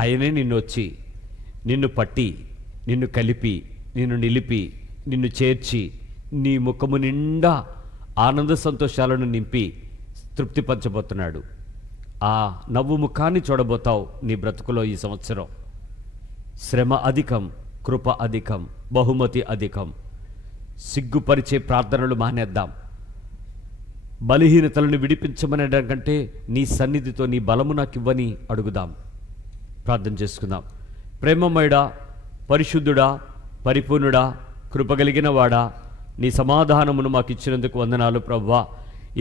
ఆయనే నిన్ను వచ్చి నిన్ను పట్టి, నిన్ను కలిపి, నిన్ను నిలిపి, నిన్ను చేర్చి నీ ముఖము నిండా ఆనంద సంతోషాలను నింపి తృప్తిపరచబోతున్నాడు. ఆ నవ్వు ముఖాన్ని చూడబోతావు నీ బ్రతుకులో. ఈ సంవత్సరం శ్రమ అధికం, కృప అధికం, బహుమతి అధికం. సిగ్గుపరిచే ప్రార్థనలు మానేద్దాం. బలహీనతలను విడిపించమనడం కంటే నీ సన్నిధితో నీ బలము నాకు ఇవ్వని అడుగుదాం. ప్రార్థన చేసుకుందాం. ప్రేమమయుడా, పరిశుద్ధుడా, పరిపూర్ణుడా, కృపగలిగిన వాడా, నీ సమాధానమును మాకు ఇచ్చినందుకు వందనాలు ప్రభువా.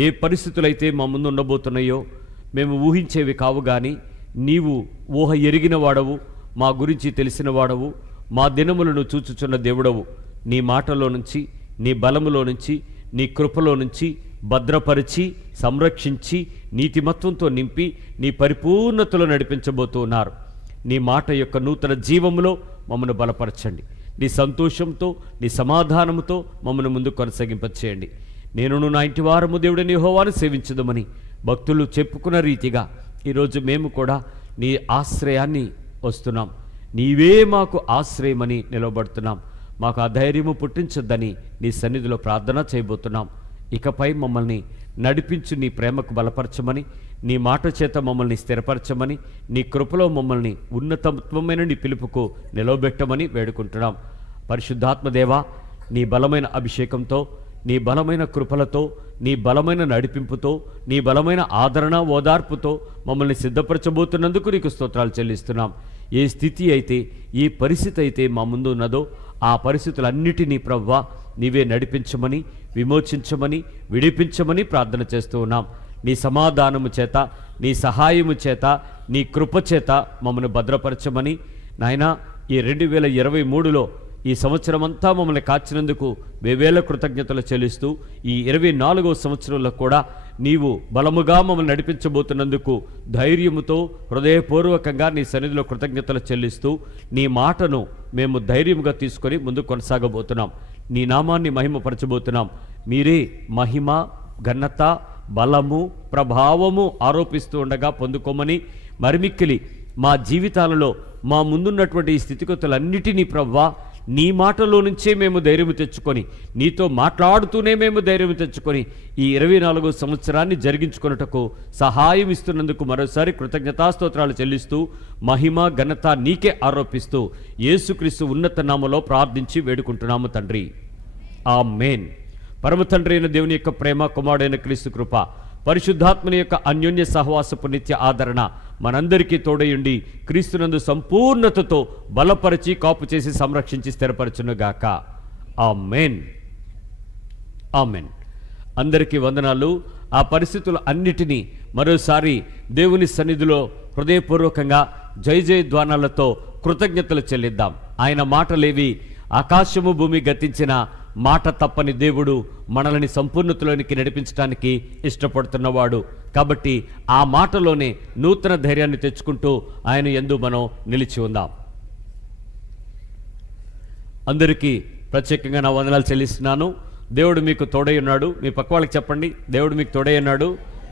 ఏ పరిస్థితులైతే మా ముందు ఉండబోతున్నాయో మేము ఊహించేవి కావు, కానీ నీవు ఊహ ఎరిగిన వాడవు, మా గురించి తెలిసిన వాడవు, మా దినములను చూచుచున్న దేవుడవు. నీ మాటలో నుంచి, నీ బలములో నుంచి, నీ కృపలో నుంచి భద్రపరిచి సంరక్షించి నీతిమత్వంతో నింపి నీ పరిపూర్ణతలో నడిపించబోతూ ఉన్నారు. నీ మాట యొక్క నూతన జీవములో మమ్మను బలపరచండి. నీ సంతోషంతో నీ సమాధానముతో మమ్మను ముందు కొనసాగింపచేయండి. నేనును నా ఇంటి వారము దేవుడని యెహోవాను సేవించదమని భక్తులు చెప్పుకున్న రీతిగా ఈరోజు మేము కూడా నీ ఆశ్రయాన్ని వస్తున్నాం. నీవే మాకు ఆశ్రయమని నిలబడుతున్నాం. మాకు ఆ ధైర్యము పుట్టించొద్దని నీ సన్నిధిలో ప్రార్థన చేయబోతున్నాం. ఇకపై మమ్మల్ని నడిపించు, నీ ప్రేమకు బలపరచమని, నీ మాట చేత మమ్మల్ని స్థిరపరచమని, నీ కృపలో మమ్మల్ని ఉన్నతత్వమైన నీ పిలుపుకు నిలవబెట్టమని వేడుకుంటున్నాం. పరిశుద్ధాత్మదేవా, నీ బలమైన అభిషేకంతో, నీ బలమైన కృపలతో, నీ బలమైన నడిపింపుతో, నీ బలమైన ఆదరణ ఓదార్పుతో మమ్మల్ని సిద్ధపరచబోతున్నందుకు నీకు స్తోత్రాలు చెల్లిస్తున్నాం. ఏ స్థితి అయితే, ఏ పరిస్థితి అయితే మా ముందు ఉన్నదో ఆ పరిస్థితులన్నిటినీ ప్రభువా నీవే నడిపించమని, విమోచించమని, విడిపించమని ప్రార్థన చేస్తూ ఉన్నాం. నీ సమాధానము చేత, నీ సహాయము చేత, నీ కృప చేత మమ్మల్ని భద్రపరచమని నాయనా, ఈ 2023లో ఈ సంవత్సరం అంతా మమ్మల్ని కాచినందుకు వేవేల కృతజ్ఞతలు చెల్లిస్తూ ఈ 24వ సంవత్సరంలో కూడా నీవు బలముగా మమ్మల్ని నడిపించబోతున్నందుకు ధైర్యముతో హృదయపూర్వకంగా నీ సన్నిధిలో కృతజ్ఞతలు చెల్లిస్తూ నీ మాటను మేము ధైర్యముగా తీసుకొని ముందు కొనసాగబోతున్నాం. నీ నామాన్ని మహిమపరచబోతున్నాం. మీరే మహిమ, ఘనత, బలము, ప్రభావము ఆరోపిస్తూ ఉండగా పొందుకోమని, మరిమిక్కిలి మా జీవితాలలో మా ముందున్నటువంటి ఈ స్థితిగతులన్నిటినీ ప్రభువా నీ మాటలో నుంచే మేము ధైర్యం తెచ్చుకొని, నీతో మాట్లాడుతూనే మేము ధైర్యం తెచ్చుకొని ఈ 24వ సంవత్సరాన్ని జరిగించుకొనుటకు సహాయం ఇస్తున్నందుకు మరోసారి కృతజ్ఞతాస్తోత్రాలు చెల్లిస్తూ మహిమ ఘనత నీకే ఆరోపిస్తూ యేసుక్రీస్తు ఉన్నత నామములో ప్రార్థించి వేడుకుంటున్నాము తండ్రి. ఆమేన్. పరమ తండ్రి అయిన దేవుని యొక్క ప్రేమ, కుమారుడైన క్రీస్తు కృప, పరిశుద్ధాత్మని యొక్క అన్యోన్య సహవాసపు నిత్య ఆదరణ మనందరికీ తోడయుండి క్రీస్తునందు సంపూర్ణతతో బలపరిచి, కాపు చేసి, సంరక్షించి స్థిరపరచునుగాక. ఆమేన్. ఆమేన్. అందరికీ వందనాలు. ఆ పరిస్థితులు అన్నిటినీ మరోసారి దేవుని సన్నిధిలో హృదయపూర్వకంగా జయ జయ ధ్వానాలతో కృతజ్ఞతలు చెల్లిద్దాం. ఆయన మాటలేవి ఆకాశము భూమి గతించిన మాట తప్పని దేవుడు మనల్ని సంపూర్ణతలోనికి నడిపించడానికి ఇష్టపడుతున్నవాడు. కాబట్టి ఆ మాటలోనే నూతన ధైర్యాన్ని తెచ్చుకుంటూ ఆయన యందు మనం నిలిచి ఉందాం. అందరికీ ప్రత్యేకంగా నా వందనాలు చెల్లిస్తున్నాను. దేవుడు మీకు తోడై ఉన్నాడు. మీ పక్క వాళ్ళకి చెప్పండి, దేవుడు మీకు తోడై ఉన్నాడు.